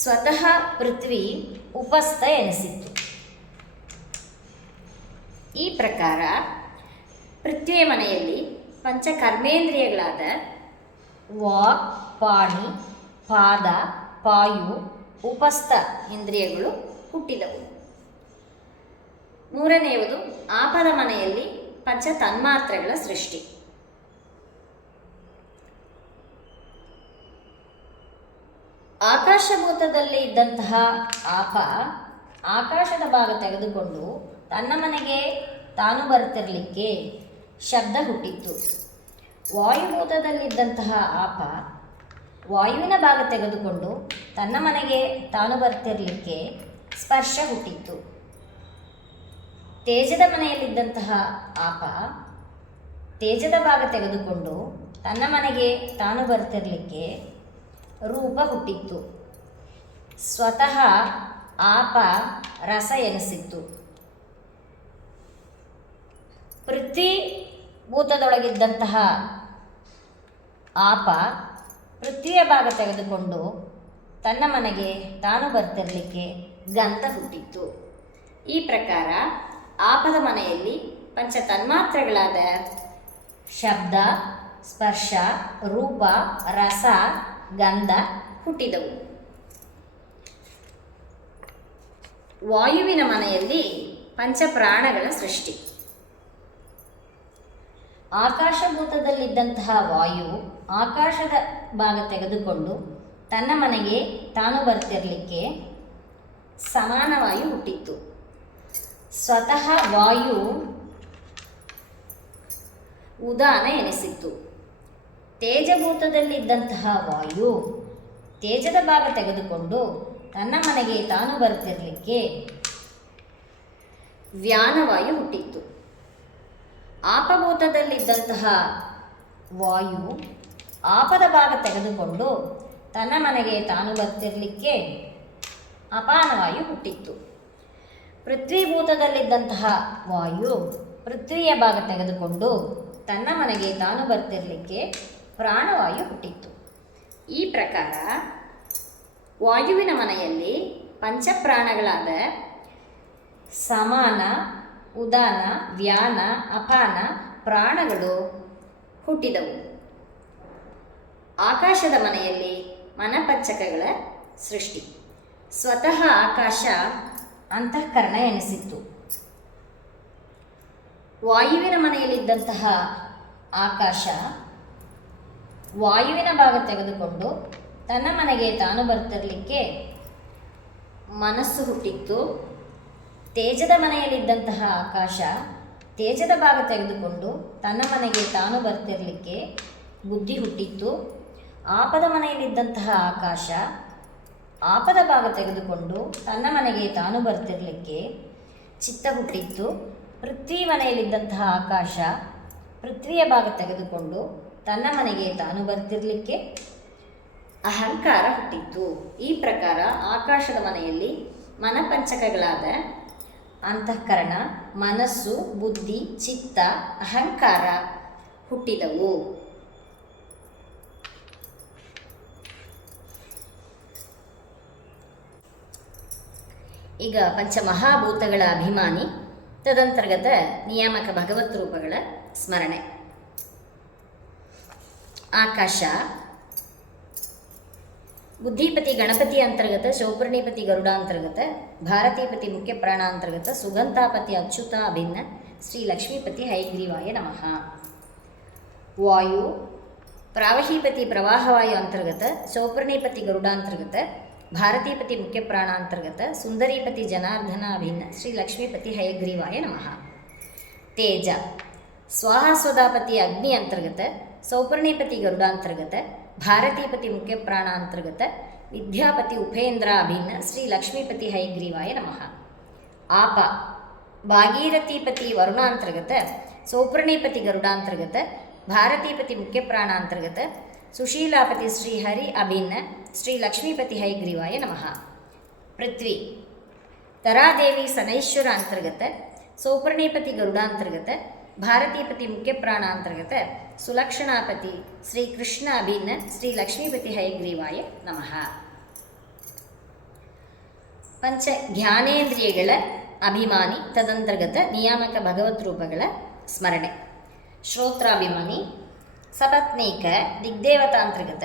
ಸ್ವತಃ ಪೃಥ್ವಿ ಉಪಸ್ಥ ಎನಿಸಿತ್ತು. ಈ ಪ್ರಕಾರ ಪೃಥ್ವಿಯ ಮನೆಯಲ್ಲಿ ಪಂಚ ಕರ್ಮೇಂದ್ರಿಯಗಳಾದ ವಾಕ್, ಪಾಣಿ, ಪಾದ, ಪಾಯು, ಉಪಸ್ಥ ಇಂದ್ರಿಯಗಳು ಹುಟ್ಟಿದವು. ಮೂರನೆಯದು ಆಪದ ಮನೆಯಲ್ಲಿ ಪಂಚ ತನ್ಮಾತ್ರೆಗಳ ಸೃಷ್ಟಿ. ಆಕಾಶಭೂತದಲ್ಲಿ ಇದ್ದಂತಹ ಆಪ ಆಕಾಶದ ಭಾಗ ತೆಗೆದುಕೊಂಡು ತನ್ನ ಮನೆಗೆ ತಾನು ಬರ್ತಿರಲಿಕ್ಕೆ ಶಬ್ದ ಹುಟ್ಟಿತ್ತು. ವಾಯುಭೂತದಲ್ಲಿದ್ದಂತಹ ಆಪ ವಾಯುವಿನ ಭಾಗ ತೆಗೆದುಕೊಂಡು ತನ್ನ ಮನೆಗೆ ತಾನು ಬರ್ತಿರಲಿಕ್ಕೆ ಸ್ಪರ್ಶ ಹುಟ್ಟಿತ್ತು. ತೇಜದ ಮನೆಯಲ್ಲಿದ್ದಂತಹ ಆಪ ತೇಜದ ಭಾಗ ತೆಗೆದುಕೊಂಡು ತನ್ನ ಮನೆಗೆ ತಾನು ಬರ್ತಿರಲಿಕ್ಕೆ ರೂಪ ಹುಟ್ಟಿತ್ತು. ಸ್ವತಃ ಆಪ ರಸ ಎನಿಸಿತ್ತು. ಪೃಥ್ವಿ ಭೂತದೊಳಗಿದ್ದಂತಹ ಆಪ ಪೃಥ್ವಿಯ ಭಾಗ ತೆಗೆದುಕೊಂಡು ತನ್ನ ಮನೆಗೆ ತಾನು ಬರ್ತಿರಲಿಕ್ಕೆ ಗಂಧ ಹುಟ್ಟಿತ್ತು. ಈ ಪ್ರಕಾರ ಆಪದ ಮನೆಯಲ್ಲಿ ಪಂಚ ತನ್ಮಾತ್ರೆಗಳಾದ ಶಬ್ದ, ಸ್ಪರ್ಶ, ರೂಪ, ರಸ, ಗಂಧ ಹುಟ್ಟಿದವು. ವಾಯುವಿನ ಮನೆಯಲ್ಲಿ ಪಂಚಪ್ರಾಣಗಳ ಸೃಷ್ಟಿ. ಆಕಾಶಭೂತದಲ್ಲಿದ್ದಂತಹ ವಾಯು ಆಕಾಶದ ಭಾಗ ತೆಗೆದುಕೊಂಡು ತನ್ನ ಮನೆಗೆ ತಾನು ಬರ್ತಿರಲಿಕ್ಕೆ ಸಮಾನವಾಯು ಹುಟ್ಟಿತ್ತು. ಸ್ವತಃ ವಾಯು ಉದಾನ ಎನಿಸಿತ್ತು. ತೇಜಭೂತದಲ್ಲಿದ್ದಂತಹ ವಾಯು ತೇಜದ ಭಾಗ ತೆಗೆದುಕೊಂಡು ತನ್ನ ಮನೆಗೆ ತಾನು ಬರ್ತಿರಲಿಕ್ಕೆ ವ್ಯಾನವಾಯು ಹುಟ್ಟಿತ್ತು. ಆಪಭೂತದಲ್ಲಿದ್ದಂತಹ ವಾಯು ಆಪದ ಭಾಗ ತೆಗೆದುಕೊಂಡು ತನ್ನ ಮನೆಗೆ ತಾನು ಬರ್ತಿರಲಿಕ್ಕೆ ಅಪಾನವಾಯು ಹುಟ್ಟಿತ್ತು. ಪೃಥ್ವೀಭೂತದಲ್ಲಿದ್ದಂತಹ ವಾಯು ಪೃಥ್ವಿಯ ಭಾಗ ತೆಗೆದುಕೊಂಡು ತನ್ನ ಮನೆಗೆ ತಾನು ಬರ್ತಿರಲಿಕ್ಕೆ ಪ್ರಾಣವಾಯು ಹುಟ್ಟಿತ್ತು. ಈ ಪ್ರಕಾರ ವಾಯುವಿನ ಮನೆಯಲ್ಲಿ ಪಂಚಪ್ರಾಣಗಳಾದ ಸಮಾನ, ಉದಾನ, ವ್ಯಾನ, ಅಪಾನ ಪ್ರಾಣಗಳು ಹುಟ್ಟಿದವು. ಆಕಾಶದ ಮನೆಯಲ್ಲಿ ಮನಪಂಚಕಗಳ ಸೃಷ್ಟಿ. ಸ್ವತಃ ಆಕಾಶ ಅಂತಃಕರಣ ಎನಿಸಿತ್ತು. ವಾಯುವಿನ ಮನೆಯಲ್ಲಿದ್ದಂತಹ ಆಕಾಶ ವಾಯುವಿನ ಭಾಗ ತೆಗೆದುಕೊಂಡು ತನ್ನ ಮನೆಗೆ ತಾನು ಬರ್ತಿರಲಿಕ್ಕೆ ಮನಸ್ಸು ಹುಟ್ಟಿತ್ತು. ತೇಜದ ಮನೆಯಲ್ಲಿದ್ದಂತಹ ಆಕಾಶ ತೇಜದ ಭಾಗ ತೆಗೆದುಕೊಂಡು ತನ್ನ ಮನೆಗೆ ತಾನು ಬರ್ತಿರಲಿಕ್ಕೆ ಬುದ್ಧಿ ಹುಟ್ಟಿತ್ತು. ಆಪದ ಮನೆಯಲ್ಲಿದ್ದಂತಹ ಆಕಾಶ ಆಪದ ಭಾಗ ತೆಗೆದುಕೊಂಡು ತನ್ನ ಮನೆಗೆ ತಾನು ಬರ್ತಿರಲಿಕ್ಕೆ ಚಿತ್ತ ಹುಟ್ಟಿತ್ತು. ಪೃಥ್ವಿ ಮನೆಯಲ್ಲಿದ್ದಂತಹ ಆಕಾಶ ಪೃಥ್ವಿಯ ಭಾಗ ತೆಗೆದುಕೊಂಡು ತನ್ನ ಮನೆಗೆ ತಾನು ಬರ್ತಿರಲಿಕ್ಕೆ ಅಹಂಕಾರ ಹುಟ್ಟಿತ್ತು. ಈ ಪ್ರಕಾರ ಆಕಾಶದ ಮನೆಯಲ್ಲಿ ಮನಪಂಚಕಗಳಾದ ಅಂತಃಕರಣ, ಮನಸ್ಸು, ಬುದ್ಧಿ, ಚಿತ್ತ, ಅಹಂಕಾರ ಹುಟ್ಟಿದವು. ಈಗ ಪಂಚಮಹಾಭೂತಗಳ ಅಭಿಮಾನಿ ತದಂತರ್ಗತ ನಿಯಾಮಕ ಭಗವತ್ ರೂಪಗಳ ಸ್ಮರಣೆ. ಆಕಾಶ ಬುದ್ಧಿಪತಿ ಗಣಪತಿ ಅಂತರ್ಗತ, ಶೌಪರ್ಣಿಪತಿ ಗರುಡಾಂತರ್ಗತ, ಭಾರತೀಪತಿ ಮುಖ್ಯ ಪ್ರಾಣಾಂತರ್ಗತ, ಸುಗಂತಾಪತಿ ಅಚ್ಯುತ ಅಭಿನ್ನ, ಶ್ರೀ ಲಕ್ಷ್ಮೀಪತಿ ಹೈಗ್ರೀವಾಯ ನಮಃ. ವಾಯು ಪ್ರಾವಹೀಪತಿ ಪ್ರವಾಹವಾಯು ಅಂತರ್ಗತ, ಶೌಪರ್ಣಿಪತಿ ಗರುಡಾಂತರ್ಗತ, ಭಾರತೀಪತಿ ಮುಖ್ಯ ಪ್ರಾಣಾಂತರ್ಗತ, ಸುಂದರೀಪತಿ ಜನಾರ್ದನ ಅಭಿನ್ನ, ಶ್ರೀ ಲಕ್ಷ್ಮೀಪತಿ ಹಯಗ್ರೀವಾಯ ನಮಃ. ತೇಜ ಸ್ವಾಹಾಸ್ವದಾಪತಿ ಅಗ್ನಿ ಅಂತರ್ಗತ, ಸೌಪರ್ಣಿಪತಿ ಗರುಡಾಂತರ್ಗತ, ಭಾರತೀಪತಿ ಮುಖ್ಯ ಪ್ರಾಣಾಂತರ್ಗತ, ವಿದ್ಯಾಪತಿ ಉಪೇಂದ್ರ ಅಭಿನ್ನ, ಶ್ರೀ ಲಕ್ಷ್ಮೀಪತಿ ಹಯಗ್ರೀವಾಯ ನಮಃ. ಆಪ ಭಾಗೀರಥೀಪತಿ ವರುಣಾಂತರ್ಗತ, ಸೌಪರ್ಣಿಪತಿ ಗರುಡಾಂತರ್ಗತ, ಭಾರತೀಪತಿ ಮುಖ್ಯ ಪ್ರಾಣಾಂತರ್ಗತ, ಸುಶೀಲಾಪತಿ ಶ್ರೀ ಹರಿ ಅಭಿನ್ನ, ಶ್ರೀ ಲಕ್ಷ್ಮೀಪತಿ ಹಯಗ್ರೀವಾಯ ನಮಃ. ಪೃಥ್ವಿ ತರಾದೇವಿ ಸನೈಶ್ವರ ಅಂತರ್ಗತ, ಸೌಪರ್ಣಿಪತಿ ಗರುಡಾಂತರ್ಗತ, ಭಾರತೀಪತಿ ಮುಖ್ಯ ಪ್ರಾಣಾಂತರ್ಗತ, ಸುಲಕ್ಷಣಾಪತಿ ಶ್ರೀ ಕೃಷ್ಣ ಅಭಿನ್ನ, ಶ್ರೀ ಲಕ್ಷ್ಮೀಪತಿ ಹಯಗ್ರೀವಾಯ ನಮಃ. ಪಂಚ ಜ್ಞಾನೇಂದ್ರಿಯಗಳ ಅಭಿಮಾನಿ ತದಂತರ್ಗತ ನಿಯಾಮಕ ಭಗವತ್ ರೂಪಗಳ ಸ್ಮರಣೆ. ಶ್ರೋತ್ರಾಭಿಮಾನಿ ಸಪತ್ನೀಕ ದಿಗ್ದೇವತಾಂತರ್ಗತ,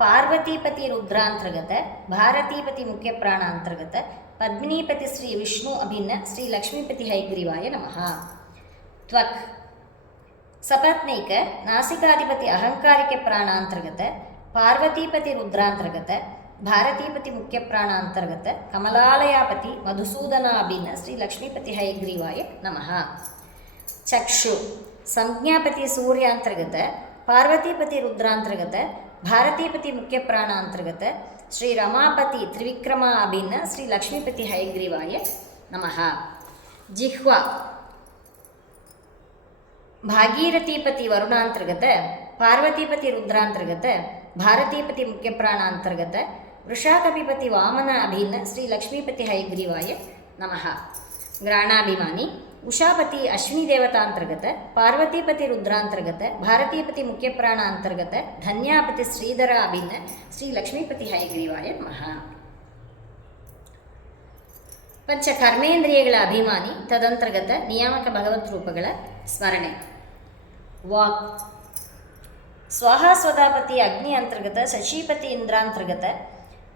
ಪಾರ್ವತೀಪತಿ ರುದ್ರಾಂತರ್ಗತ, ಭಾರತೀಪತಿ ಮುಖ್ಯ ಪ್ರಾಣಾಂತರ್ಗತ, ಪದ್ಮಿನೀಪತಿ ಶ್ರೀ ವಿಷ್ಣು ಅಭಿನ್ನ, ಶ್ರೀ ಲಕ್ಷ್ಮೀಪತಿ ಹಯಗ್ರೀವಾಯ ನಮಃ. ತ್ವಕ್ ಸಪತ್ನೀಕ ನಾಸಿಕಾಧಿಪತಿ ಅಹಂಕಾರಿಕ ಪ್ರಾಣಾಂತರ್ಗತ, ಪಾರ್ವತೀಪತಿ ರುದ್ರಾಂತರ್ಗತ, ಭಾರತೀಪತಿ ಮುಖ್ಯ ಪ್ರಾಣಾಂತರ್ಗತ, ಕಮಲಾಲಯಾಪತಿ ಮಧುಸೂದನ ಅಭಿನ್ನ, ಶ್ರೀ ಲಕ್ಷ್ಮೀಪತಿ ಹಯಗ್ರೀವಾಯ ನಮಃ. ಚಕ್ಷು ಸಂಜ್ಞಾಪತಿ ಸೂರ್ಯಾಂತರ್ಗತ, ಪಾರ್ವತೀಪತಿ ರುದ್ರಾಂತರ್ಗತ, ಭಾರತೀಪತಿ ಮುಖ್ಯ ಪ್ರಾಣಾಂತರ್ಗತ, ಶ್ರೀ ರಮಾಪತಿ ತ್ರಿವಿಕ್ರಮ ಅಭಿನ್ನ, ಶ್ರೀ ಲಕ್ಷ್ಮೀಪತಿ ಹಯಗ್ರೀವಾಯ ನಮಃ. ಜಿಹ್ವ ಭಾಗೀರಥೀಪತಿ ವರುಣಾಂತರ್ಗತ, ಪಾರ್ವತೀಪತಿ ರುದ್ರಾಂತರ್ಗತ, ಭಾರತೀಪತಿ ಮುಖ್ಯ ಪ್ರಾಣಾಂತರ್ಗತ, ವೃಷಾಕಪಿಪತಿ ವಾಮನ ಅಭಿನ್ನ, ಶ್ರೀ ಲಕ್ಷ್ಮೀಪತಿ ಹಯಗ್ರೀವಾಯ ನಮಃ. ಗ್ರಾಣಾಭಿಮಾನಿ ಉಷಾಪತಿ ಅಶ್ವಿನಿ ದೇವತಾಂತರ್ಗತ, ಪಾರ್ವತೀಪತಿ ರುದ್ರಾಂತರ್ಗತ, ಭಾರತೀಪತಿ ಮುಖ್ಯ ಪ್ರಾಣಾಂತರ್ಗತ, ಧನ್ಯಾಪತಿ ಶ್ರೀಧರ ಅಭಿನ್ನ, ಶ್ರೀ ಲಕ್ಷ್ಮೀಪತಿ ಹಯಗ್ರೀವಾಯ ನಮಃ. ಪಂಚ ಕರ್ಮೇಂದ್ರಿಯಗಳ ಅಭಿಮಾನಿ ತದಂತರ್ಗತ ನಿಯಾಮಕ ಭಗವತ್ ರೂಪಗಳ ಸ್ಮರಣೆ. ವಾಕ್ ಸ್ವಾಹಾಸ್ವದಾಪತಿ ಅಗ್ನಿ ಅಂತರ್ಗತ, ಶಶೀಪತಿ ಇಂದ್ರಾಂತರ್ಗತ,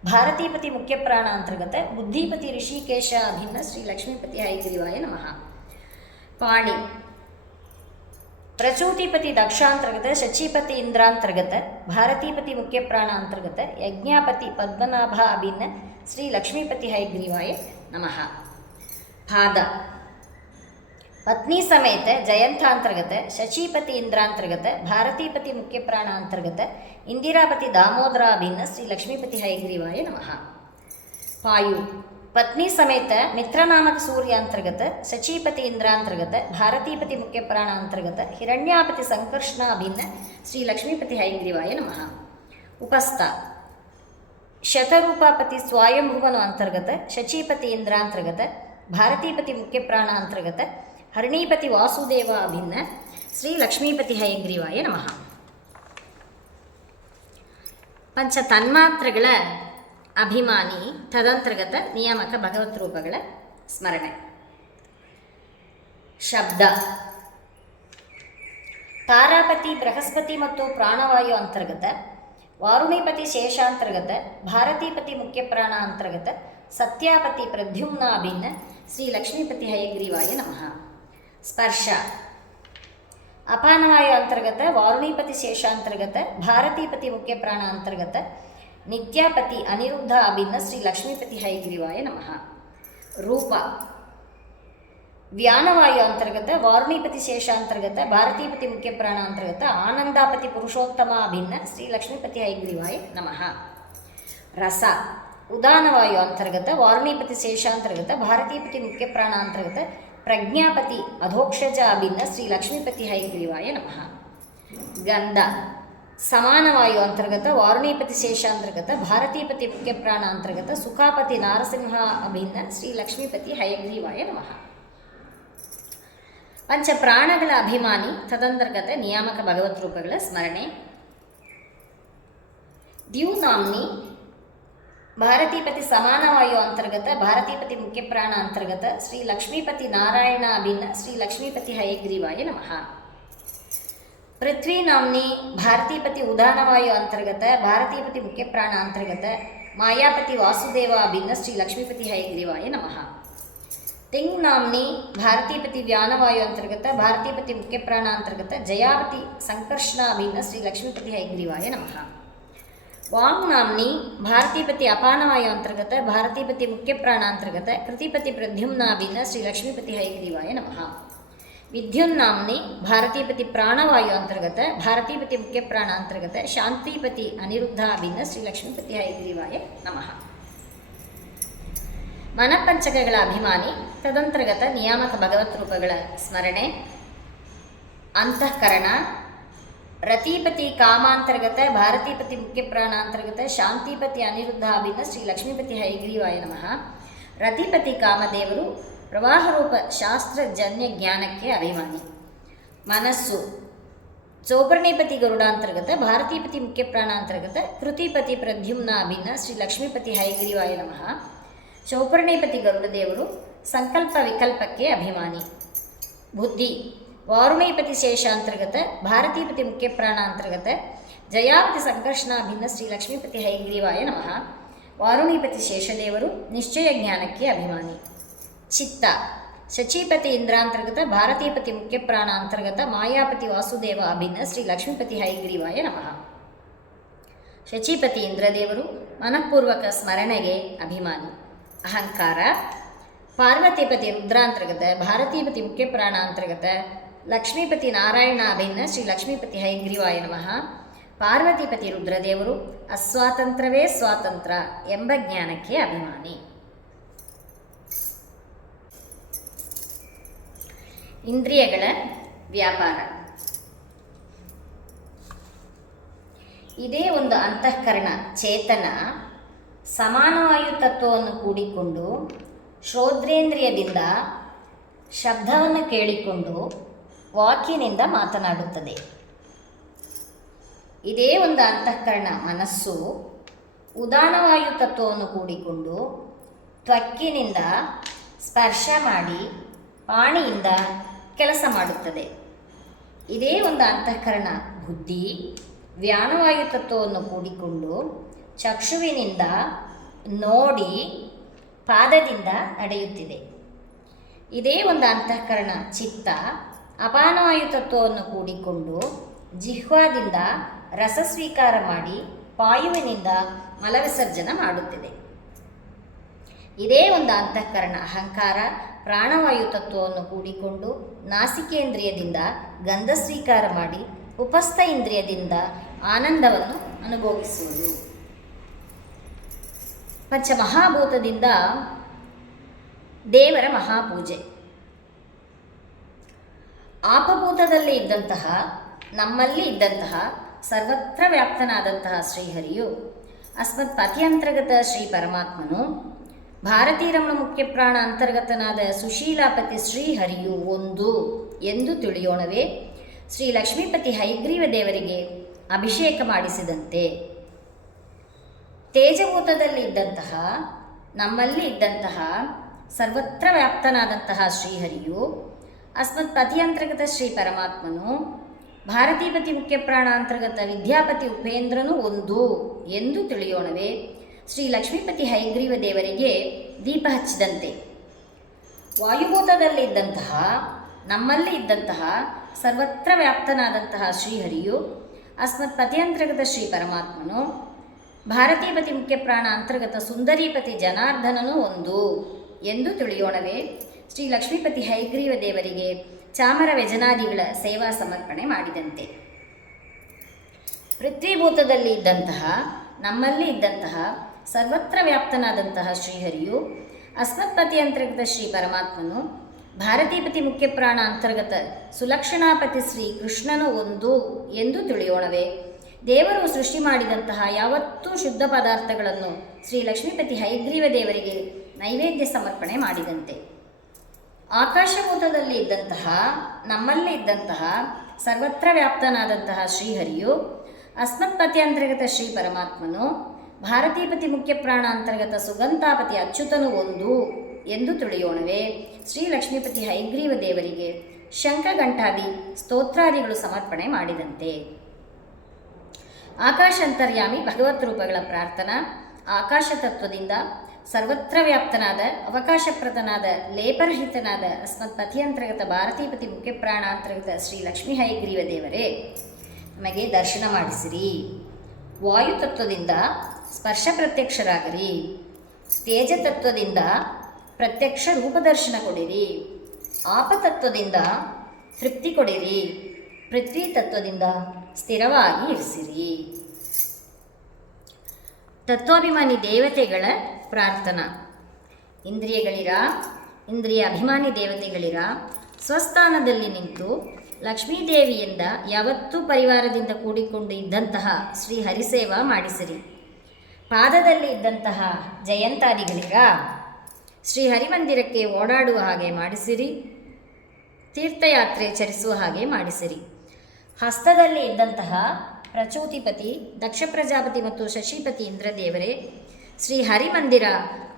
ಭಾರತೀಪತಿ ಮುಖ್ಯ ಪ್ರಾಣಾಂತರ್ಗತ, ಬುದ್ಧಿಪತಿ ಋಷಿಕೇಶ ಅಭಿನ್ನ, ಶ್ರೀ ಲಕ್ಷ್ಮೀಪತಿ ಹಯಗ್ರೀವಾಯ ನಮಃ. ಪಾಣಿ ಪ್ರಚೂತಿಪತಿ ದಕ್ಷಾಂತರ್ಗತ, ಶಚೀಪತಿ ಇಂದ್ರಾಂತರ್ಗತ, ಭಾರತೀಪತಿ ಮುಖ್ಯ ಪ್ರಾಣಾಂತರ್ಗತ, ಯಜ್ಞಾಪತಿ ಪದ್ಮನಾಭ ಅಭಿನ್ನ, ಶ್ರೀ ಲಕ್ಷ್ಮೀಪತಿ ಹಯಗ್ರೀವಾಯ ನಮಃ. ಪಾದ ಪತ್ನಿ ಸಮೇತ ಜಯಂತಾಂತರ್ಗತ, ಶಚೀಪತಿ ಇಂದ್ರಾಂತರ್ಗತ, ಭಾರತೀಪತಿ ಮುಖ್ಯ ಪ್ರಾಣಾಂತರ್ಗತ, ಇಂದಿರಾಪತಿ ದಾಮೋದರ ಅಭಿನ್ನ, ಶ್ರೀ ಲಕ್ಷ್ಮೀಪತಿ ಹಯಗ್ರೀವಾಯ ನಮಃ. ಪಾಯು ಪತ್ನಿ ಸಮೇತ ಮಿತ್ರನಾಮಕ ಸೂರ್ಯಾಂತರ್ಗತ, ಶಚೀಪತಿ ಇಂದ್ರಾಂತರ್ಗತ, ಭಾರತೀಪತಿ ಮುಖ್ಯ ಪ್ರಾಣಾಂತರ್ಗತ, ಹಿರಣ್ಯಾಪತಿ ಸಂಕರ್ಷಣ ಅಭಿನ್ನ, ಶ್ರೀ ಲಕ್ಷ್ಮೀಪತಿ ಹಯಗ್ರೀವಾಯ ನಮಃ. ಉಪಸ್ಥ ಶತರೂಪಾಪತಿ ಸ್ವಾಯಂಭುವನ ಅಂತರ್ಗತ, ಶಚೀಪತಿ ಇಂದ್ರಾಂತರ್ಗತ, ಭಾರತೀಪತಿ ಮುಖ್ಯಪ್ರಾಣ ಅಂತರ್ಗತ, ಹರಣೀಪತಿ ವಾಸುದೇವ ಅಭಿನ್ನ, ಶ್ರೀ ಲಕ್ಷ್ಮೀಪತಿ ಹಯಗ್ರೀವಾಯ ನಮಃ. ಪಂಚ ತನ್ಮಾತ್ರಗಳ ಅಭಿಮಾನಿ ತದಂತರ್ಗತ ನಿಯಾಮಕ ಭಗವತ್ ರೂಪಗಳ ಸ್ಮರಣೆ. ಶಬ್ದ: ತಾರಾಪತಿ ಬೃಹಸ್ಪತಿ ಮತ್ತು ಪ್ರಾಣವಾಯು ಅಂತರ್ಗತ, ವಾರುಣಿಪತಿ ಶೇಷಾಂತರ್ಗತ, ಭಾರತೀಪತಿ ಮುಖ್ಯಪ್ರಾಣ ಅಂತರ್ಗತ, ಸತ್ಯಾಪತಿ ಪ್ರದ್ಯುಮ್ನ ಅಭಿನ್ನ, ಶ್ರೀ ಲಕ್ಷ್ಮೀಪತಿ ಹಯಗ್ರೀವಾಯ ನಮಃ. ಸ್ಪರ್ಶ: ಅಪಾನವಾಯು ಅಂತರ್ಗತ, ವಾರುಣಿಪತಿ ಶೇಷಾಂತರ್ಗತ, ಭಾರತೀಪತಿ ಮುಖ್ಯಪ್ರಾಣ ಅಂತರ್ಗತ, ನಿತ್ಯಾಪತಿ ಅನಿರುದ್ಧ ಅಭಿನ್ನ, ಶ್ರೀ ಲಕ್ಷ್ಮೀಪತಿ ಹಯಗ್ರೀವಾಯ ನಮಃ. ರೂಪ: ವ್ಯಾನವಾಯು ಅಂತರ್ಗತ, ವಾರುಣಿಪತಿ ಶೇಷಾಂತರ್ಗತ, ಭಾರತೀಪತಿ ಮುಖ್ಯಪ್ರಾಣ ಅಂತರ್ಗತ, ಆನಂದಾಪತಿ ಪುರುಷೋತ್ತಮ ಅಭಿನ್ನ, ಶ್ರೀ ಲಕ್ಷ್ಮೀಪತಿ ಹಯಗ್ರೀವಾಯ ನಮಃ. ರಸ: ಉದಾನವಾಯು ಅಂತರ್ಗತ, ವಾರುಣಿಪತಿ ಶೇಷಾಂತರ್ಗತ, ಭಾರತೀಪತಿ ಮುಖ್ಯಪ್ರಾಣ ಅಂತರ್ಗತ, ಪ್ರಜ್ಞಾಪತಿ ಅಧೋಕ್ಷಜ ಅಭಿನ್ನ, ಶ್ರೀ ಲಕ್ಷ್ಮೀಪತಿ ಹಯಗ್ರೀವಾಯ ನಮಃ. ಗಂಧ: ಸಮಾನವಾಯು ಅಂತರ್ಗತ, ವಾರುಣಿಪತಿ ಶೇಷಾಂತರ್ಗತ, ಭಾರತೀಪತಿ ಮುಖ್ಯಪ್ರಾಣ ಅಂತರ್ಗತ, ಸುಖಾಪತಿ ನಾರಸಿಂಹ ಅಭಿನ್ನ, ಶ್ರೀ ಲಕ್ಷ್ಮೀಪತಿ ಹಯಗ್ರೀವಾಯ ನಮಃ. ಪಂಚ ಪ್ರಾಣಗಳ ಅಭಿಮಾನಿ ತದಂತರ್ಗತ ನಿಯಾಮಕ ಭಗವತ್ ರೂಪಗಳ ಸ್ಮರಣೆ. ದ್ಯುನಾಮ್ನಿ ಭಾರತೀಪತಿ ಸಮಾನವಾಯು ಅಂತರ್ಗತ, ಭಾರತೀಪತಿ ಮುಖ್ಯಪ್ರಾಣ ಅಂತರ್ಗತ, ಶ್ರೀ ಲಕ್ಷ್ಮೀಪತಿ ನಾರಾಯಣ ಅಭಿನ್ನ, ಶ್ರೀ ಲಕ್ಷ್ಮೀಪತಿ ಹಯಗ್ರೀವಾಯ ನಮಃ. ಪೃಥ್ವಿನಾಮ್ನಿ ಭಾರತೀಪತಿ ಉದಾನವಾಯು ಅಂತರ್ಗತ, ಭಾರತೀಪತಿ ಮುಖ್ಯಪ್ರಾಣ ಅಂತರ್ಗತ, ಮಾಯಾಪತಿ ವಾಸುದೇವ ಅಭಿನ್ನ, ಶ್ರೀ ಲಕ್ಷ್ಮೀಪತಿ ಹಯಗ್ರೀವಾಯ ನಮಃ. ತಿಂಗ್ನಾಮ್ನಿ ಭಾರತೀಪತಿ ವ್ಯಾನವಾಯು ಅಂತರ್ಗತ, ಭಾರತೀಪತಿ ಮುಖ್ಯಪ್ರಾಣ ಅಂತರ್ಗತ, ಜಯಾವತಿ ಸಂಕರ್ಷಣ ಅಭಿನ್ನ, ಶ್ರೀ ಲಕ್ಷ್ಮೀಪತಿ ಹಯಗ್ರೀವಾಯ ನಮಃ. ವಾಂಗ್ನಾಮ್ನಿ ಭಾರತೀಪತಿ ಅಪಾನವಾಯು ಅಂತರ್ಗತ, ಭಾರತೀಪತಿ ಮುಖ್ಯಪ್ರಾಣ ಅಂತರ್ಗತ, ಕೃತಿಪತಿ ಪ್ರದ್ಯುಮ್ನ ಅಭಿನ್ನ, ಶ್ರೀ ಲಕ್ಷ್ಮೀಪತಿ ಹಯಗ್ರೀವಾಯ ನಮಃ. ವಿದ್ಯುನ್ನಾಮ್ನಿ ಭಾರತೀಪತಿ ಪ್ರಾಣವಾಯು ಅಂತರ್ಗತ, ಭಾರತೀಪತಿ ಮುಖ್ಯಪ್ರಾಣ ಅಂತರ್ಗತ, ಶಾಂತಿಪತಿ ಅನಿರುದ್ಧ ಅಭಿನ್ನ, ಶ್ರೀ ಲಕ್ಷ್ಮೀಪತಿ ಹಯಗ್ರೀವಾಯ ನಮಃ. ಮನಪಂಚಕಗಳ ಅಭಿಮಾನಿ ತದಂತರ್ಗತ ನಿಯಾಮಕ ಭಗವತ್ ರೂಪಗಳ ಸ್ಮರಣೆ. ಅಂತಃಕರಣ: ರತಿಪತಿ ಕಾಮಾಂತರ್ಗತ, ಭಾರತೀಪತಿ ಮುಖ್ಯಪ್ರಾಣ ಅಂತರ್ಗತ, ಶಾಂತಿಪತಿ ಅನಿರುದ್ಧ ಅಭಿನ್ನ, ಶ್ರೀ ಲಕ್ಷ್ಮೀಪತಿ ಹಯಗ್ರೀವಾಯ ನಮಃ. ರತಿಪತಿ ಕಾಮದೇವರು ಪ್ರವಾಹರೂಪ ಶಾಸ್ತ್ರಜನ್ಯ ಜ್ಞಾನಕ್ಕೆ ಅಭಿಮಾನಿ. ಮನಸ್ಸು: ಚೌಪರ್ಣಿಪತಿ ಗರುಡಾಂತರ್ಗತ, ಭಾರತೀಪತಿ ಮುಖ್ಯಪ್ರಾಣ ಅಂತರ್ಗತ, ಕೃತಿಪತಿ ಪ್ರದ್ಯುಮ್ನ ಅಭಿನ್ನ, ಶ್ರೀ ಲಕ್ಷ್ಮೀಪತಿ ಹಯಗ್ರೀವಾಯ ನಮಃ. ಚೌಪರ್ಣಿಪತಿ ಗರುಡದೇವರು ಸಂಕಲ್ಪ ವಿಕಲ್ಪಕ್ಕೆ ಅಭಿಮಾನಿ. ಬುದ್ಧಿ: ವಾರುಣಿಪತಿ ಶೇಷಾಂತರ್ಗತ, ಭಾರತೀಪತಿ ಮುಖ್ಯಪ್ರಾಣ ಅಂತರ್ಗತ, ಜಯಾವತಿ ಸಂಕರ್ಷಣ ಅಭಿನ್ನ, ಶ್ರೀ ಲಕ್ಷ್ಮೀಪತಿ ಹಯಗ್ರೀವಾಯ ನಮಃ. ವಾರುಣಿಪತಿ ಶೇಷದೇವರು ನಿಶ್ಚಯ ಜ್ಞಾನಕ್ಕೆ ಅಭಿಮಾನಿ. ಚಿತ್ತ: ಶಚೀಪತಿ ಇಂದ್ರಾಂತರ್ಗತ, ಭಾರತೀಪತಿ ಮುಖ್ಯಪ್ರಾಣ ಅಂತರ್ಗತ, ಮಾಯಾಪತಿ ವಾಸುದೇವ ಅಭಿನ್ನ, ಶ್ರೀ ಲಕ್ಷ್ಮೀಪತಿ ಹಯಗ್ರೀವಾಯ ನಮಃ. ಶಚೀಪತಿ ಇಂದ್ರದೇವರು ಮನಃಪೂರ್ವಕ ಸ್ಮರಣೆಗೆ ಅಭಿಮಾನಿ. ಅಹಂಕಾರ: ಪಾರ್ವತೀಪತಿ ರುದ್ರಾಂತರ್ಗತ, ಭಾರತೀಪತಿ ಮುಖ್ಯಪ್ರಾಣ ಅಂತರ್ಗತ, ಲಕ್ಷ್ಮೀಪತಿ ನಾರಾಯಣ ಅಭಿನ್ನ, ಶ್ರೀ ಲಕ್ಷ್ಮೀಪತಿ ಹಯಗ್ರೀವಾಯ ನಮಃ. ಪಾರ್ವತೀಪತಿ ರುದ್ರದೇವರು ಅಸ್ವಾತಂತ್ರ್ಯವೇ ಸ್ವಾತಂತ್ರ್ಯ ಎಂಬ ಜ್ಞಾನಕ್ಕೆ ಅಭಿಮಾನಿ. ಇಂದ್ರಿಯಗಳ ವ್ಯಾಪಾರ: ಇದೇ ಒಂದು ಅಂತಃಕರಣ ಚೇತನ ಸಮಾನವಾಯು ತತ್ವವನ್ನು ಕೂಡಿಕೊಂಡು ಶ್ರೋತ್ರೇಂದ್ರಿಯದಿಂದ ಶಬ್ದವನ್ನು ಕೇಳಿಕೊಂಡು ವಾಕಿನಿಂದ ಮಾತನಾಡುತ್ತದೆ. ಇದೇ ಒಂದು ಅಂತಃಕರಣ ಮನಸ್ಸು ಉದಾನವಾಯು ತತ್ವವನ್ನು ಕೂಡಿಕೊಂಡು ತ್ವಕ್ಕಿನಿಂದ ಸ್ಪರ್ಶ ಮಾಡಿ ಪಾಣಿಯಿಂದ ಕೆಲಸ ಮಾಡುತ್ತದೆ. ಇದೇ ಒಂದು ಅಂತಃಕರಣ ಬುದ್ಧಿ ವ್ಯಾನವಾಯು ತತ್ವವನ್ನು ಕೂಡಿಕೊಂಡು ಚಕ್ಷುವಿನಿಂದ ನೋಡಿ ಪಾದದಿಂದ ನಡೆಯುತ್ತಿದೆ. ಇದೇ ಒಂದು ಅಂತಃಕರಣ ಚಿತ್ತ ಅಪಾನವಾಯು ತತ್ವವನ್ನು ಕೂಡಿಕೊಂಡು ಜಿಹ್ವಾದಿಂದ ರಸ ಸ್ವೀಕಾರ ಮಾಡಿ ಪಾಯುವಿನಿಂದ ಮಲವಿಸರ್ಜನ ಮಾಡುತ್ತಿದೆ. ಇದೇ ಒಂದು ಅಂತಃಕರಣ ಅಹಂಕಾರ ಪ್ರಾಣವಾಯು ತತ್ವವನ್ನು ಕೂಡಿಕೊಂಡು ನಾಸಿಕೇಂದ್ರಿಯದಿಂದ ಗಂಧ ಸ್ವೀಕಾರ ಮಾಡಿ ಉಪಸ್ಥ ಇಂದ್ರಿಯದಿಂದ ಆನಂದವನ್ನು ಅನುಭವಿಸುವುದು. ಪಂಚಮಹಾಭೂತದಿಂದ ದೇವರ ಮಹಾಪೂಜೆ. ಆಪಭೂತದಲ್ಲಿ ಇದ್ದಂತಹ ನಮ್ಮಲ್ಲಿ ಇದ್ದಂತಹ ಸರ್ವತ್ರ ವ್ಯಾಪ್ತನಾದಂತಹ ಶ್ರೀಹರಿಯು ಅಸ್ಮತ್ ಪತಿ ಅಂತರ್ಗತ ಶ್ರೀ ಪರಮಾತ್ಮನು ಭಾರತೀ ರಮಣ ಮುಖ್ಯ ಪ್ರಾಣ ಅಂತರ್ಗತನಾದ ಸುಶೀಲಾಪತಿ ಶ್ರೀಹರಿಯು ಒಂದು ಎಂದು ತಿಳಿಯೋಣವೇ ಶ್ರೀ ಲಕ್ಷ್ಮೀಪತಿ ಹೈಗ್ರೀವ ದೇವರಿಗೆ ಅಭಿಷೇಕ ಮಾಡಿಸಿದಂತೆ. ತೇಜಭೂತದಲ್ಲಿ ಇದ್ದಂತಹ ನಮ್ಮಲ್ಲಿ ಇದ್ದಂತಹ ಸರ್ವತ್ರ ವ್ಯಾಪ್ತನಾದಂತಹ ಶ್ರೀಹರಿಯು ಅಸ್ಮತ್ ಪತಿ ಅಂತರ್ಗತ ಶ್ರೀ ಪರಮಾತ್ಮನು ಭಾರತೀಪತಿ ಮುಖ್ಯ ಪ್ರಾಣ ಅಂತರ್ಗತ ವಿದ್ಯಾಪತಿ ಉಪೇಂದ್ರನು ಒಂದು ಎಂದು ತಿಳಿಯೋಣವೇ ಶ್ರೀ ಲಕ್ಷ್ಮೀಪತಿ ಹೈಗ್ರೀವ ದೇವರಿಗೆ ದೀಪ ಹಚ್ಚಿದಂತೆ. ವಾಯುಭೂತದಲ್ಲಿದ್ದಂತಹ ನಮ್ಮಲ್ಲಿ ಇದ್ದಂತಹ ಸರ್ವತ್ರ ವ್ಯಾಪ್ತನಾದಂತಹ ಶ್ರೀಹರಿಯು ಅಸ್ಮತ್ ಪತಿ ಅಂತರ್ಗತ ಶ್ರೀ ಪರಮಾತ್ಮನು ಭಾರತೀಪತಿ ಮುಖ್ಯ ಪ್ರಾಣ ಅಂತರ್ಗತ ಸುಂದರೀಪತಿ ಜನಾರ್ದನನು ಒಂದು ಎಂದು ತಿಳಿಯೋಣವೇ ಶ್ರೀ ಲಕ್ಷ್ಮೀಪತಿ ಹೈಗ್ರೀವ ದೇವರಿಗೆ ಚಾಮರ ವ್ಯಜನಾದಿಗಳ ಸೇವಾ ಸಮರ್ಪಣೆ ಮಾಡಿದಂತೆ. ಪೃಥ್ವಿಭೂತದಲ್ಲಿ ಇದ್ದಂತಹ ನಮ್ಮಲ್ಲಿ ಇದ್ದಂತಹ ಸರ್ವತ್ರ ವ್ಯಾಪ್ತನಾದಂತಹ ಶ್ರೀಹರಿಯು ಅಸ್ಮತ್ಪತಿ ಅಂತರ್ಗತ ಶ್ರೀ ಪರಮಾತ್ಮನು ಭಾರತೀಪತಿ ಮುಖ್ಯ ಪ್ರಾಣ ಅಂತರ್ಗತ ಸುಲಕ್ಷಣಾಪತಿ ಶ್ರೀ ಕೃಷ್ಣನು ಒಂದು ಎಂದು ತಿಳಿಯೋಣವೇ ದೇವರು ಸೃಷ್ಟಿ ಮಾಡಿದಂತಹ ಯಾವತ್ತೂ ಶುದ್ಧ ಪದಾರ್ಥಗಳನ್ನು ಶ್ರೀ ಲಕ್ಷ್ಮೀಪತಿ ಹೈಗ್ರೀವ ದೇವರಿಗೆ ನೈವೇದ್ಯ ಸಮರ್ಪಣೆ ಮಾಡಿದಂತೆ. ಆಕಾಶಭೂತದಲ್ಲಿ ಇದ್ದಂತಹ ನಮ್ಮಲ್ಲಿ ಇದ್ದಂತಹ ಸರ್ವತ್ರ ವ್ಯಾಪ್ತನಾದಂತಹ ಶ್ರೀಹರಿಯು ಅಸ್ಮತ್ಪತಿ ಅಂತರ್ಗತ ಶ್ರೀ ಪರಮಾತ್ಮನು ಭಾರತೀಪತಿ ಮುಖ್ಯ ಪ್ರಾಣ ಅಂತರ್ಗತ ಸುಗಂತಾಪತಿ ಅಚ್ಯುತನು ಒಂದು ಎಂದು ತಿಳಿಯೋಣವೇ ಶ್ರೀ ಲಕ್ಷ್ಮೀಪತಿ ಹೈಗ್ರೀವ ದೇವರಿಗೆ ಶಂಖಘಂಟಾದಿ ಸ್ತೋತ್ರಾದಿಗಳು ಸಮರ್ಪಣೆ ಮಾಡಿದಂತೆ. ಆಕಾಶಾಂತರ್ಯಾಮಿ ಭಗವತ್ ರೂಪಗಳ ಪ್ರಾರ್ಥನಾ ಆಕಾಶ ತತ್ವದಿಂದ ಸರ್ವತ್ರ ವ್ಯಾಪ್ತನಾದ ಅವಕಾಶಪ್ರದನಾದ ಲೇಪರಹಿತನಾದ ಅಸ್ಮತ್ ಪತಿ ಅಂತರ್ಗತ ಭಾರತೀಪತಿ ಮುಖ್ಯ ಪ್ರಾಣ ಅಂತರ್ಗತ ಶ್ರೀ ಲಕ್ಷ್ಮೀ ಹೈಗ್ರೀವ ದೇವರೇ ನಮಗೆ ದರ್ಶನ ಮಾಡಿಸಿರಿ. ವಾಯುತತ್ವದಿಂದ ಸ್ಪರ್ಶ ಪ್ರತ್ಯಕ್ಷರಾಗರಿ. ತೇಜತತ್ವದಿಂದ ಪ್ರತ್ಯಕ್ಷ ರೂಪದರ್ಶನ ಕೊಡಿರಿ. ಆಪತತ್ವದಿಂದ ತೃಪ್ತಿ ಕೊಡಿರಿ. ಪೃಥ್ವಿ ತತ್ವದಿಂದ ಸ್ಥಿರವಾಗಿ ಇರಿಸಿರಿ. ತತ್ವಾಭಿಮಾನಿ ದೇವತೆಗಳ ಪ್ರಾರ್ಥನಾ. ಇಂದ್ರಿಯ ಅಭಿಮಾನಿ ದೇವತೆಗಳಿರ ಸ್ವಸ್ಥಾನದಲ್ಲಿ ನಿಂತು ಲಕ್ಷ್ಮೀದೇವಿಯಿಂದ ಯಾವತ್ತೂ ಪರಿವಾರದಿಂದ ಕೂಡಿಕೊಂಡು ಇದ್ದಂತಹ ಶ್ರೀ ಹರಿಸೇವಾ ಮಾಡಿಸಿರಿ. ಪಾದದಲ್ಲಿ ಇದ್ದಂತಹ ಜಯಂತಾದಿಗಳಿರ ಶ್ರೀ ಹರಿಮಂದಿರಕ್ಕೆ ಓಡಾಡುವ ಹಾಗೆ ಮಾಡಿಸಿರಿ. ತೀರ್ಥಯಾತ್ರೆ ಚರಿಸುವ ಹಾಗೆ ಮಾಡಿಸಿರಿ. ಹಸ್ತದಲ್ಲಿ ಇದ್ದಂತಹ ಪ್ರಚೋತಿಪತಿ ದಕ್ಷ ಪ್ರಜಾಪತಿ ಮತ್ತು ಶಶಿಪತಿ ಇಂದ್ರದೇವರೇ ಶ್ರೀ ಹರಿಮಂದಿರ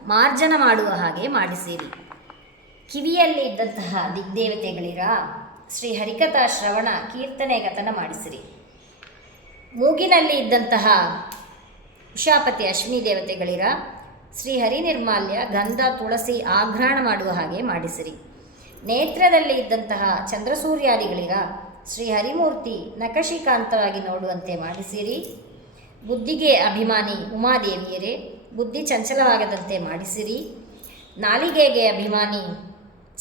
ಮಾರ್ಜನ ಮಾಡುವ ಹಾಗೆ ಮಾಡಿಸಿರಿ. ಕಿವಿಯಲ್ಲಿ ಇದ್ದಂತಹ ದಿಗ್ದೇವತೆಗಳಿರ ಶ್ರೀ ಹರಿಕಥಾ ಶ್ರವಣ ಕೀರ್ತನೆ ಕಥನ ಮಾಡಿಸಿರಿ. ಮೂಗಿನಲ್ಲಿ ಇದ್ದಂತಹ ಉಷಾಪತಿ ಅಶ್ವಿನಿ ದೇವತೆಗಳಿರ ಶ್ರೀ ಹರಿ ನಿರ್ಮಾಲ್ಯ ಗಂಧ ತುಳಸಿ ಆಘ್ರಾಣ ಮಾಡುವ ಹಾಗೆ ಮಾಡಿಸಿರಿ. ನೇತ್ರದಲ್ಲಿ ಇದ್ದಂತಹ ಚಂದ್ರಸೂರ್ಯಾದಿಗಳಿರ ಶ್ರೀ ಹರಿಮೂರ್ತಿ ನಖಶಿಕಾಂತವಾಗಿ ನೋಡುವಂತೆ ಮಾಡಿಸಿರಿ. ಬುದ್ಧಿಗೆ ಅಭಿಮಾನಿ ಉಮಾದೇವಿಯರೇ ಬುದ್ಧಿ ಚಂಚಲವಾಗದಂತೆ ಮಾಡಿಸಿರಿ. ನಾಲಿಗೆಗೆ ಅಭಿಮಾನಿ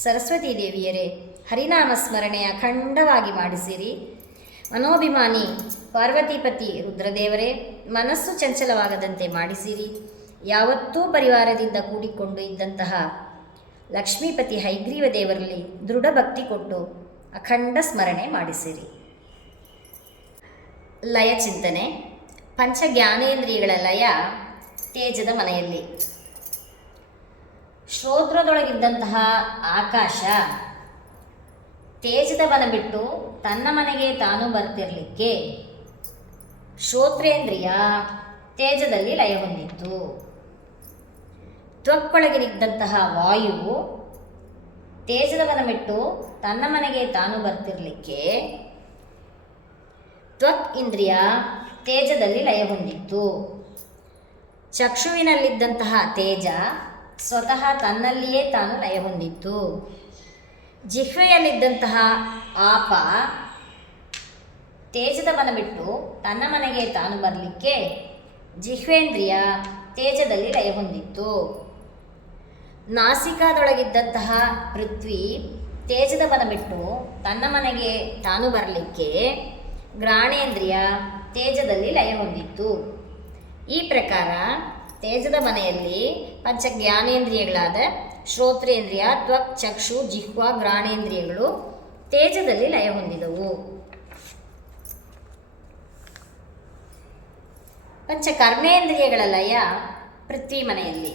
ಸರಸ್ವತೀ ದೇವಿಯರೇ ಹರಿನಾಮ ಸ್ಮರಣೆಯ ಅಖಂಡವಾಗಿ ಮಾಡಿಸಿರಿ. ಮನೋಭಿಮಾನಿ ಪಾರ್ವತೀಪತಿ ರುದ್ರದೇವರೇ ಮನಸ್ಸು ಚಂಚಲವಾಗದಂತೆ ಮಾಡಿಸಿರಿ. ಯಾವತ್ತೂ ಪರಿವಾರದಿಂದ ಕೂಡಿಕೊಂಡು ಇದ್ದಂತಹ ಲಕ್ಷ್ಮೀಪತಿ ಹೈಗ್ರೀವ ದೇವರಲ್ಲಿ ದೃಢ ಭಕ್ತಿ ಕೊಟ್ಟು ಅಖಂಡ ಸ್ಮರಣೆ ಮಾಡಿಸಿರಿ. ಲಯ ಚಿಂತನೆ. ಪಂಚ ಜ್ಞಾನೇಂದ್ರಿಯಗಳ ಲಯ ತೇಜದ ಮನೆಯಲ್ಲಿ. ಶ್ರೋತ್ರದೊಳಗಿದ್ದಂತಹ ಆಕಾಶ ತೇಜದ ಮನ ಬಿಟ್ಟು ತನ್ನ ಮನೆಗೆ ತಾನು ಬರ್ತಿರಲಿಕ್ಕೆ ಶ್ರೋತ್ರೇಂದ್ರಿಯ ತೇಜದಲ್ಲಿ ಲಯ ಹೊಂದಿತ್ತು. ತ್ವಕ್ಕೊಳಗಿನಿದ್ದಂತಹ ವಾಯುವು ತೇಜದ ಮನ ಬಿಟ್ಟು ತನ್ನ ಮನೆಗೆ ತಾನು ಬರ್ತಿರಲಿಕ್ಕೆ ತ್ವಕ್ ಇಂದ್ರಿಯ ತೇಜದಲ್ಲಿ ಲಯ ಹೊಂದಿತ್ತು. ಚಕ್ಷುವಿನಲ್ಲಿದ್ದಂತಹ ತೇಜ ಸ್ವತಃ ತನ್ನಲ್ಲಿಯೇ ತಾನು ಲಯ ಹೊಂದಿತ್ತು. ಜಿಹ್ವೆಯಲ್ಲಿದ್ದಂತಹ ಆಪ ತೇಜದ ಮನ ಬಿಟ್ಟು ತನ್ನ ಮನೆಗೆ ತಾನು ಬರಲಿಕ್ಕೆ ಜಿಹ್ವೇಂದ್ರಿಯ ತೇಜದಲ್ಲಿ ಲಯ ಹೊಂದಿತ್ತು. ನಾಸಿಕಾದೊಳಗಿದ್ದಂತಹ ಪೃಥ್ವಿ ತೇಜದ ಮನ ಬಿಟ್ಟು ತನ್ನ ಮನೆಗೆ ತಾನು ಬರಲಿಕ್ಕೆ ಗ್ರಾಣೇಂದ್ರಿಯ ತೇಜದಲ್ಲಿ ಲಯ ಹೊಂದಿತ್ತು. ಈ ಪ್ರಕಾರ ತೇಜದ ಮನೆಯಲ್ಲಿ ಪಂಚ ಜ್ಞಾನೇಂದ್ರಿಯಗಳಾದ ಶ್ರೋತ್ರೇಂದ್ರಿಯ ತ್ವಕ್ ಚಕ್ಷು ಜಿಹ್ವಾ ಗ್ರಾಣೇಂದ್ರಿಯಗಳು ತೇಜದಲ್ಲಿ ಲಯ ಹೊಂದಿದವು. ಪಂಚ ಕರ್ಮೇಂದ್ರಿಯಗಳ ಲಯ ಪೃಥ್ವಿ ಮನೆಯಲ್ಲಿ.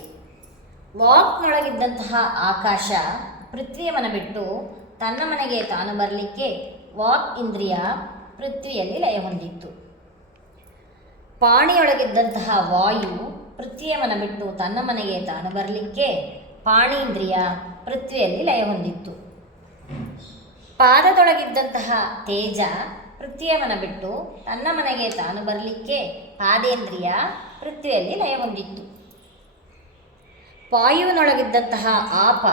ವಾಕ್ನೊಳಗಿದ್ದಂತಹ ಆಕಾಶ ಪೃಥ್ವಿಯ ಮನ ಬಿಟ್ಟು ತನ್ನ ಮನೆಗೆ ತಾನು ಬರಲಿಕ್ಕೆ ವಾಕ್ ಇಂದ್ರಿಯ ಪೃಥ್ವಿಯಲ್ಲಿ ಲಯ ಹೊಂದಿತ್ತು. ಪಾಣಿಯೊಳಗಿದ್ದಂತಹ ವಾಯು ಪೃಥ್ವಿಯ ಮನ ಬಿಟ್ಟು ತನ್ನ ಮನೆಗೆ ತಾನು ಬರಲಿಕ್ಕೆ ಪಾಣೀಂದ್ರಿಯ ಪೃಥ್ವಿಯಲ್ಲಿ ಲಯ ಹೊಂದಿತ್ತು. ಪಾದದೊಳಗಿದ್ದಂತಹ ತೇಜ ಪೃಥ್ವಿಯ ಮನ ಬಿಟ್ಟು ತನ್ನ ಮನೆಗೆ ತಾನು ಬರಲಿಕ್ಕೆ ಪಾದೇಂದ್ರಿಯ ಪೃಥ್ವಿಯಲ್ಲಿ ಲಯ ಹೊಂದಿತ್ತು. ವಾಯುವಿನೊಳಗಿದ್ದಂತಹ ಆಪ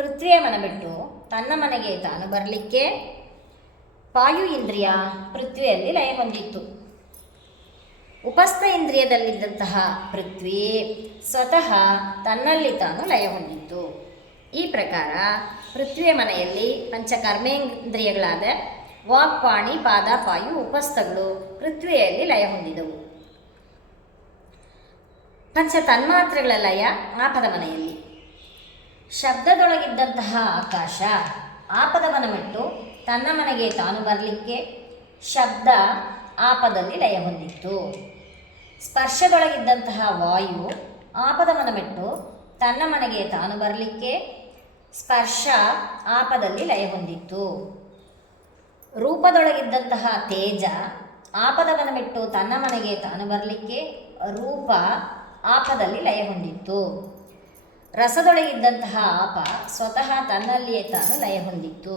ಪೃಥ್ವಿಯ ಮನ ಬಿಟ್ಟು ತನ್ನ ಮನೆಗೆ ತಾನು ಬರಲಿಕ್ಕೆ ವಾಯು ಇಂದ್ರಿಯ ಪೃಥ್ವಿಯಲ್ಲಿ ಲಯ ಹೊಂದಿತ್ತು. ಉಪಸ್ಥ ಇಂದ್ರಿಯದಲ್ಲಿದ್ದಂತಹ ಪೃಥ್ವಿ ಸ್ವತಃ ತನ್ನಲ್ಲಿ ತಾನು ಲಯ ಹೊಂದಿತ್ತು. ಈ ಪ್ರಕಾರ ಪೃಥ್ವಿಯ ಮನೆಯಲ್ಲಿ ಪಂಚಕರ್ಮೇಂದ್ರಿಯಗಳಾದ ವಾಕ್, ಪಾಣಿ, ಪಾದ, ಪಾಯು, ಉಪಸ್ಥಗಳು ಪೃಥ್ವಿಯಲ್ಲಿ ಲಯ ಹೊಂದಿದವು. ಪಂಚ ತನ್ಮಾತ್ರೆಗಳ ಲಯ ಆಪದ ಮನೆಯಲ್ಲಿ. ಶಬ್ದದೊಳಗಿದ್ದಂತಹ ಆಕಾಶ ಆಪದ ಮನಮಿಟ್ಟು ತನ್ನ ಮನೆಗೆ ತಾನು ಬರಲಿಕ್ಕೆ ಶಬ್ದ ಆಪದಲ್ಲಿ ಲಯ ಹೊಂದಿತ್ತು. ಸ್ಪರ್ಶದೊಳಗಿದ್ದಂತಹ ವಾಯು ಆಪದ ಮನಮಿಟ್ಟು ತನ್ನ ಮನೆಗೆ ತಾನು ಬರಲಿಕ್ಕೆ ಸ್ಪರ್ಶ ಆಪದಲ್ಲಿ ಲಯ ಹೊಂದಿತ್ತು. ರೂಪದೊಳಗಿದ್ದಂತಹ ತೇಜ ಆಪದ ಮನಮಿಟ್ಟು ತನ್ನ ಮನೆಗೆ ತಾನು ಬರಲಿಕ್ಕೆ ರೂಪ ಆಪದಲ್ಲಿ ಲಯ ಹೊಂದಿತ್ತು. ರಸದೊಳಗಿದ್ದಂತಹ ಆಪ ಸ್ವತಃ ತನ್ನಲ್ಲಿಯೇ ತಾನು ಲಯ ಹೊಂದಿತ್ತು.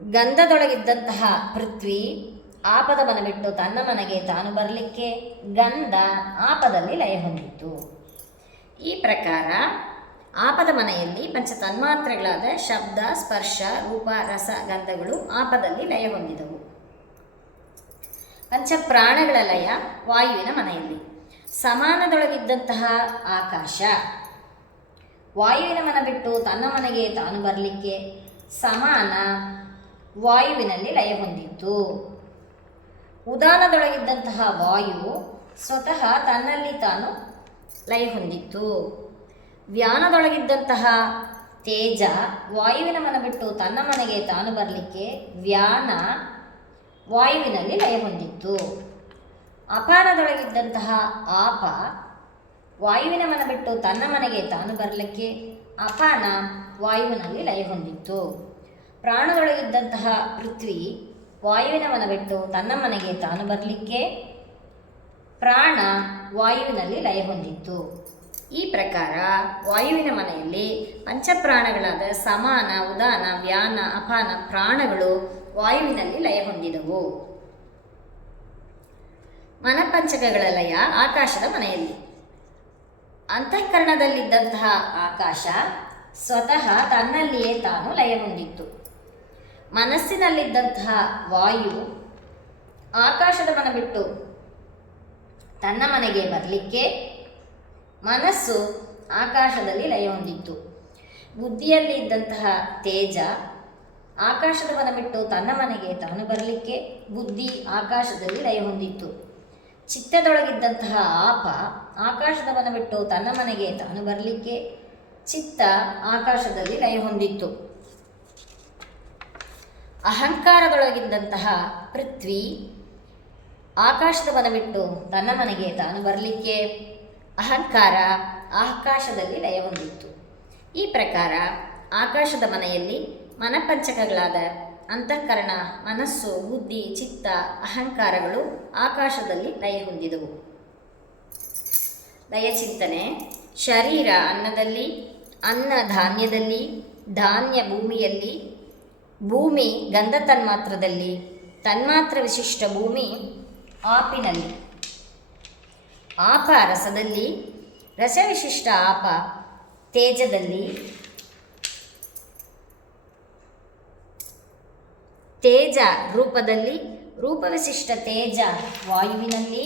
ಗಂಧದೊಳಗಿದ್ದಂತಹ ಪೃಥ್ವಿ ಆಪದ ಮನ ಬಿಟ್ಟು ತನ್ನ ಮನೆಗೆ ತಾನು ಬರಲಿಕ್ಕೆ ಗಂಧ ಆಪದಲ್ಲಿ ಲಯ ಹೊಂದಿತ್ತು. ಈ ಪ್ರಕಾರ ಆಪದ ಮನೆಯಲ್ಲಿ ಪಂಚ ತನ್ಮಾತ್ರೆಗಳಾದ ಶಬ್ದ, ಸ್ಪರ್ಶ, ರೂಪ, ರಸ, ಗಂಧಗಳು ಆಪದಲ್ಲಿ ಲಯ ಹೊಂದಿದವು. ಪಂಚ ಪ್ರಾಣಗಳ ಲಯ ವಾಯುವಿನ ಮನೆಯಲ್ಲಿ. ಸಮಾನದೊಳಗಿದ್ದಂತಹ ಆಕಾಶ ವಾಯುವಿನ ಮನ ಬಿಟ್ಟು ತನ್ನ ಮನೆಗೆ ತಾನು ಬರಲಿಕ್ಕೆ ಸಮಾನ ವಾಯುವಿನಲ್ಲಿ ಲಯ ಹೊಂದಿತ್ತು. ಉದಾನದೊಳಗಿದ್ದಂತಹ ವಾಯು ಸ್ವತಃ ತನ್ನಲ್ಲಿ ತಾನು ಲಯ ಹೊಂದಿತ್ತು. ವ್ಯಾನದೊಳಗಿದ್ದಂತಹ ತೇಜ ವಾಯುವಿನ ಮನ ಬಿಟ್ಟು ತನ್ನ ಮನೆಗೆ ತಾನು ಬರಲಿಕ್ಕೆ ವ್ಯಾನ ವಾಯುವಿನಲ್ಲಿ ಲಯ ಹೊಂದಿತ್ತು. ಅಪಾನದೊಳಗಿದ್ದಂತಹ ಆಪ ವಾಯುವಿನ ಮನ ಬಿಟ್ಟು ತನ್ನ ಮನೆಗೆ ತಾನು ಬರಲಿಕ್ಕೆ ಅಪಾನ ವಾಯುವಿನಲ್ಲಿ ಲಯ ಹೊಂದಿತ್ತು. ಪ್ರಾಣದೊಳಗಿದ್ದಂತಹ ಪೃಥ್ವಿ ವಾಯುವಿನ ಮನ ಬಿಟ್ಟು ತನ್ನ ಮನೆಗೆ ತಾನು ಬರಲಿಕ್ಕೆ ಪ್ರಾಣ ವಾಯುವಿನಲ್ಲಿ ಲಯ ಹೊಂದಿತ್ತು. ಈ ಪ್ರಕಾರ ವಾಯುವಿನ ಮನೆಯಲ್ಲಿ ಪಂಚಪ್ರಾಣಗಳಾದ ಸಮಾನ, ಉದಾನ, ವ್ಯಾನ, ಅಪಾನ ಪ್ರಾಣಗಳು ವಾಯುವಿನಲ್ಲಿ ಲಯ ಹೊಂದಿದವು. ಮನಪಂಚಕಗಳ ಲಯ ಆಕಾಶದ ಮನೆಯಲ್ಲಿ. ಅಂತಃಕರಣದಲ್ಲಿದ್ದಂತಹ ಆಕಾಶ ಸ್ವತಃ ತನ್ನಲ್ಲಿಯೇ ತಾನು ಲಯ ಹೊಂದಿತ್ತು. ಮನಸ್ಸಿನಲ್ಲಿದ್ದಂತಹ ವಾಯು ಆಕಾಶದ ಮನ ಬಿಟ್ಟು ತನ್ನ ಮನೆಗೆ ಬರಲಿಕ್ಕೆ ಮನಸ್ಸು ಆಕಾಶದಲ್ಲಿ ಲಯ ಹೊಂದಿತ್ತು. ಬುದ್ಧಿಯಲ್ಲಿ ಇದ್ದಂತಹ ತೇಜ ಆಕಾಶದ ಮನ ಬಿಟ್ಟು ತನ್ನ ಮನೆಗೆ ತಾನು ಬರಲಿಕ್ಕೆ ಬುದ್ಧಿ ಆಕಾಶದಲ್ಲಿ ಲಯ ಹೊಂದಿತ್ತು. ಚಿತ್ತದೊಳಗಿದ್ದಂತಹ ಆಪ ಆಕಾಶದ ಮನ ಬಿಟ್ಟು ತನ್ನ ಮನೆಗೆ ತಾನು ಬರಲಿಕ್ಕೆ ಚಿತ್ತ ಆಕಾಶದಲ್ಲಿ ಲಯ ಹೊಂದಿತ್ತು. ಅಹಂಕಾರದೊಳಗಿದ್ದಂತಹ ಪೃಥ್ವಿ ಆಕಾಶದ ಮನ ಬಿಟ್ಟು ತನ್ನ ಮನೆಗೆ ತಾನು ಬರಲಿಕ್ಕೆ ಅಹಂಕಾರ ಆಕಾಶದಲ್ಲಿ ಲಯ ಹೊಂದಿತ್ತು. ಈ ಪ್ರಕಾರ ಆಕಾಶದ ಮನೆಯಲ್ಲಿ ಮನಪಂಚಕಗಳಾದ ಅಂತಃಕರಣ, ಮನಸ್ಸು, ಬುದ್ಧಿ, ಚಿತ್ತ, ಅಹಂಕಾರಗಳು ಆಕಾಶದಲ್ಲಿ ಲಯ ಹೊಂದಿದವು. ಲಯ ಚಿಂತನೆ. ಶರೀರ ಅನ್ನದಲ್ಲಿ, ಅನ್ನ ಧಾನ್ಯದಲ್ಲಿ, ಧಾನ್ಯ ಭೂಮಿಯಲ್ಲಿ, ಭೂಮಿ ಗಂಧ ತನ್ಮಾತ್ರದಲ್ಲಿ, ತನ್ಮಾತ್ರ ವಿಶಿಷ್ಟ ಭೂಮಿ ಆಪಿನಲ್ಲಿ, ಆಪ ರಸದಲ್ಲಿ, ರಸವಿಶಿಷ್ಟ ಆಪ ತೇಜದಲ್ಲಿ, ತೇಜ ರೂಪದಲ್ಲಿ, ರೂಪವಿಶಿಷ್ಟ ತೇಜ ವಾಯುವಿನಲ್ಲಿ,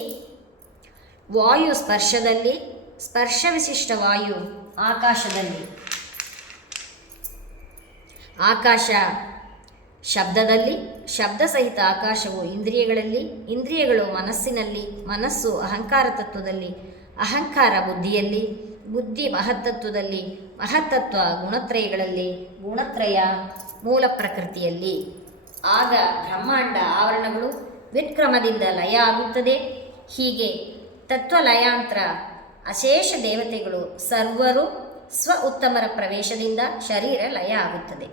ವಾಯು ಸ್ಪರ್ಶದಲ್ಲಿ, ಸ್ಪರ್ಶ ವಿಶಿಷ್ಟ ವಾಯು ಆಕಾಶದಲ್ಲಿ, ಆಕಾಶ ಶಬ್ದದಲ್ಲಿ, ಶಬ್ದ ಸಹಿತ ಆಕಾಶವು ಇಂದ್ರಿಯಗಳಲ್ಲಿ, ಇಂದ್ರಿಯಗಳು ಮನಸ್ಸಿನಲ್ಲಿ, ಮನಸ್ಸು ಅಹಂಕಾರ ತತ್ವದಲ್ಲಿ, ಅಹಂಕಾರ ಬುದ್ಧಿಯಲ್ಲಿ, ಬುದ್ಧಿ ಮಹತ್ತತ್ವದಲ್ಲಿ, ಮಹತ್ತತ್ವ ಗುಣತ್ರಯಗಳಲ್ಲಿ, ಗುಣತ್ರಯ ಮೂಲ ಪ್ರಕೃತಿಯಲ್ಲಿ. ಆಗ ಬ್ರಹ್ಮಾಂಡ ಆವರಣಗಳು ವ್ಯುತ್ಕ್ರಮದಿಂದ ಲಯ ಆಗುತ್ತದೆ. ಹೀಗೆ ತತ್ವಲಯಾಂತರ ಅಶೇಷ ದೇವತೆಗಳು ಸರ್ವರು ಸ್ವ ಉತ್ತಮರ ಪ್ರವೇಶದಿಂದ ಶರೀರ ಲಯ ಆಗುತ್ತದೆ.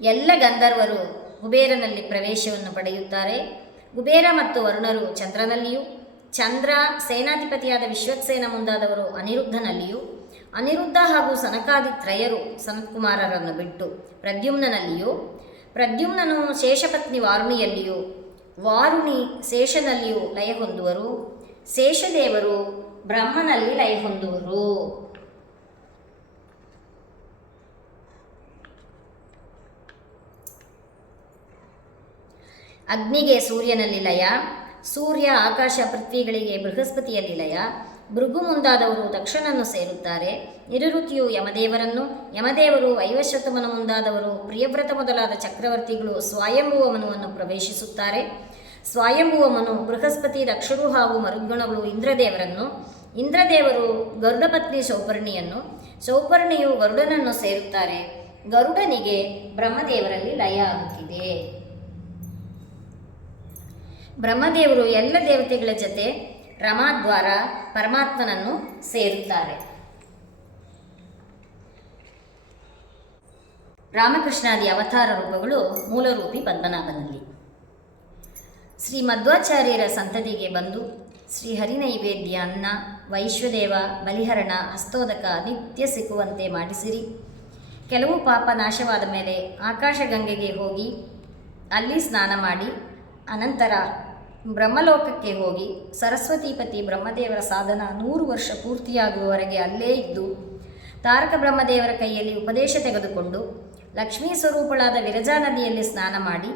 ಎಲ್ಲ ಗಂಧರ್ವರು ಕುಬೇರನಲ್ಲಿ ಪ್ರವೇಶವನ್ನು ಪಡೆಯುತ್ತಾರೆ. ಕುಬೇರ ಮತ್ತು ವರುಣರು ಚಂದ್ರನಲ್ಲಿಯೂ, ಚಂದ್ರ ಸೇನಾಧಿಪತಿಯಾದ ವಿಶ್ವಕ್ಸೇನ ಮುಂದಾದವರು ಅನಿರುದ್ಧನಲ್ಲಿಯೂ, ಅನಿರುದ್ಧ ಹಾಗೂ ಸನಕಾದಿತ್ರಯರು ಸನತ್ಕುಮಾರರನ್ನು ಬಿಟ್ಟು ಪ್ರದ್ಯುಮ್ನಲ್ಲಿಯೂ, ಪ್ರದ್ಯುಮ್ನನು ಶೇಷಪತ್ನಿ ವಾರುಣಿಯಲ್ಲಿಯೂ, ವಾರುಣಿ ಶೇಷನಲ್ಲಿಯೂ ಲಯ ಹೊಂದುವರು. ಶೇಷದೇವರು ಬ್ರಹ್ಮನಲ್ಲಿ ಲಯ ಹೊಂದುವರು. ಅಗ್ನಿಗೆ ಸೂರ್ಯನಲ್ಲಿ ಲಯ, ಸೂರ್ಯ ಆಕಾಶ ಪೃಥ್ವಿಗಳಿಗೆ ಬೃಹಸ್ಪತಿಯಲ್ಲಿ ಲಯ, ಭೃಗು ಮುಂದಾದವರು ದಕ್ಷನನ್ನು ಸೇರುತ್ತಾರೆ. ನಿರುತಿಯು ಯಮದೇವರನ್ನು, ಯಮದೇವರು ವೈವಸ್ವತಮನು ಮುಂದಾದವರು ಪ್ರಿಯವ್ರತ ಮೊದಲಾದ ಚಕ್ರವರ್ತಿಗಳು ಸ್ವಯಂಭುವ ಮನುವನ್ನು ಪ್ರವೇಶಿಸುತ್ತಾರೆ. ಸ್ವಯಂಭುವ ಮನು, ಬೃಹಸ್ಪತಿ, ದಕ್ಷರು ಹಾಗೂ ಮರುದ್ಗಣಗಳು ಇಂದ್ರದೇವರನ್ನು, ಇಂದ್ರದೇವರು ಗರುಡಪತ್ನಿ ಸೌಪರ್ಣಿಯನ್ನು, ಸೌಪರ್ಣಿಯು ಗರುಡನನ್ನು ಸೇರುತ್ತಾರೆ. ಗರುಡನಿಗೆ ಬ್ರಹ್ಮದೇವರಲ್ಲಿ ಲಯ ಆಗುತ್ತಿದೆ. ಬ್ರಹ್ಮದೇವರು ಎಲ್ಲ ದೇವತೆಗಳ ಜೊತೆ ರಮಾದ್ವಾರ ಪರಮಾತ್ಮನನ್ನು ಸೇರುತ್ತಾರೆ. ರಾಮಕೃಷ್ಣಾದಿ ಅವತಾರ ರೂಪಗಳು ಮೂಲರೂಪಿ ಪದ್ಮನಾಭನಲ್ಲಿ. ಶ್ರೀ ಮಧ್ವಾಚಾರ್ಯರ ಸಂತತಿಗೆ ಬಂದು ಶ್ರೀಹರಿನೈವೇದ್ಯ ಅನ್ನ, ವೈಶ್ವದೇವ, ಬಲಿಹರಣ, ಹಸ್ತೋದಕ ನಿತ್ಯ ಸಿಕ್ಕುವಂತೆ ಮಾಡಿಸಿರಿ. ಕೆಲವು ಪಾಪ ನಾಶವಾದ ಮೇಲೆ ಆಕಾಶಗಂಗೆಗೆ ಹೋಗಿ ಅಲ್ಲಿ ಸ್ನಾನ ಮಾಡಿ ಅನಂತರ ಬ್ರಹ್ಮಲೋಕಕ್ಕೆ ಹೋಗಿ ಸರಸ್ವತೀಪತಿ ಬ್ರಹ್ಮದೇವರ ಸಾಧನ 100 ವರ್ಷ ಪೂರ್ತಿಯಾಗುವವರೆಗೆ ಅಲ್ಲೇ ಇದ್ದು ತಾರಕ ಬ್ರಹ್ಮದೇವರ ಕೈಯಲ್ಲಿ ಉಪದೇಶ ತೆಗೆದುಕೊಂಡು ಲಕ್ಷ್ಮೀ ಸ್ವರೂಪಳಾದ ವಿರಜಾ ನದಿಯಲ್ಲಿ ಸ್ನಾನ ಮಾಡಿ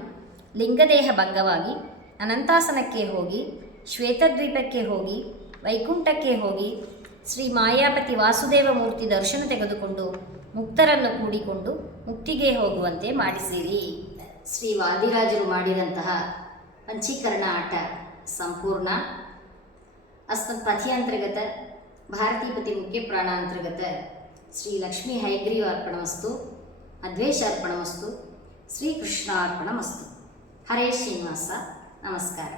ಲಿಂಗದೇಹ ಭಂಗವಾಗಿ ಅನಂತಾಸನಕ್ಕೆ ಹೋಗಿ ಶ್ವೇತದ್ವೀಪಕ್ಕೆ ಹೋಗಿ ವೈಕುಂಠಕ್ಕೆ ಹೋಗಿ ಶ್ರೀ ಮಾಯಾಪತಿ ವಾಸುದೇವ ಮೂರ್ತಿ ದರ್ಶನ ತೆಗೆದುಕೊಂಡು ಮುಕ್ತರನ್ನು ಕೂಡಿಕೊಂಡು ಮುಕ್ತಿಗೆ ಹೋಗುವಂತೆ ಮಾಡಿಸಿರಿ. ಶ್ರೀ ವಾದಿರಾಜರು ಮಾಡಿದಂತಹ ಪಂಚೀಕರಣ ಆಟ ಸಂಪೂರ್ಣ. ಅಸ್ಮತ್ ಪಥಿಯಾಂತರ್ಗತ ಭಾರತೀಪತಿ ಮುಖ್ಯ ಪ್ರಾಣಾಂತರ್ಗತ ಶ್ರೀ ಲಕ್ಷ್ಮೀ ಹಯಗ್ರೀವ ಅರ್ಪಣಮಸ್ತು, ಅದ್ವೇಷ ಅರ್ಪಣಮಸ್ತು, ಶ್ರೀಕೃಷ್ಣ ಅರ್ಪಣಮಸ್ತು. ಹರೇ ಶ್ರೀನಿವಾಸ. ನಮಸ್ಕಾರ.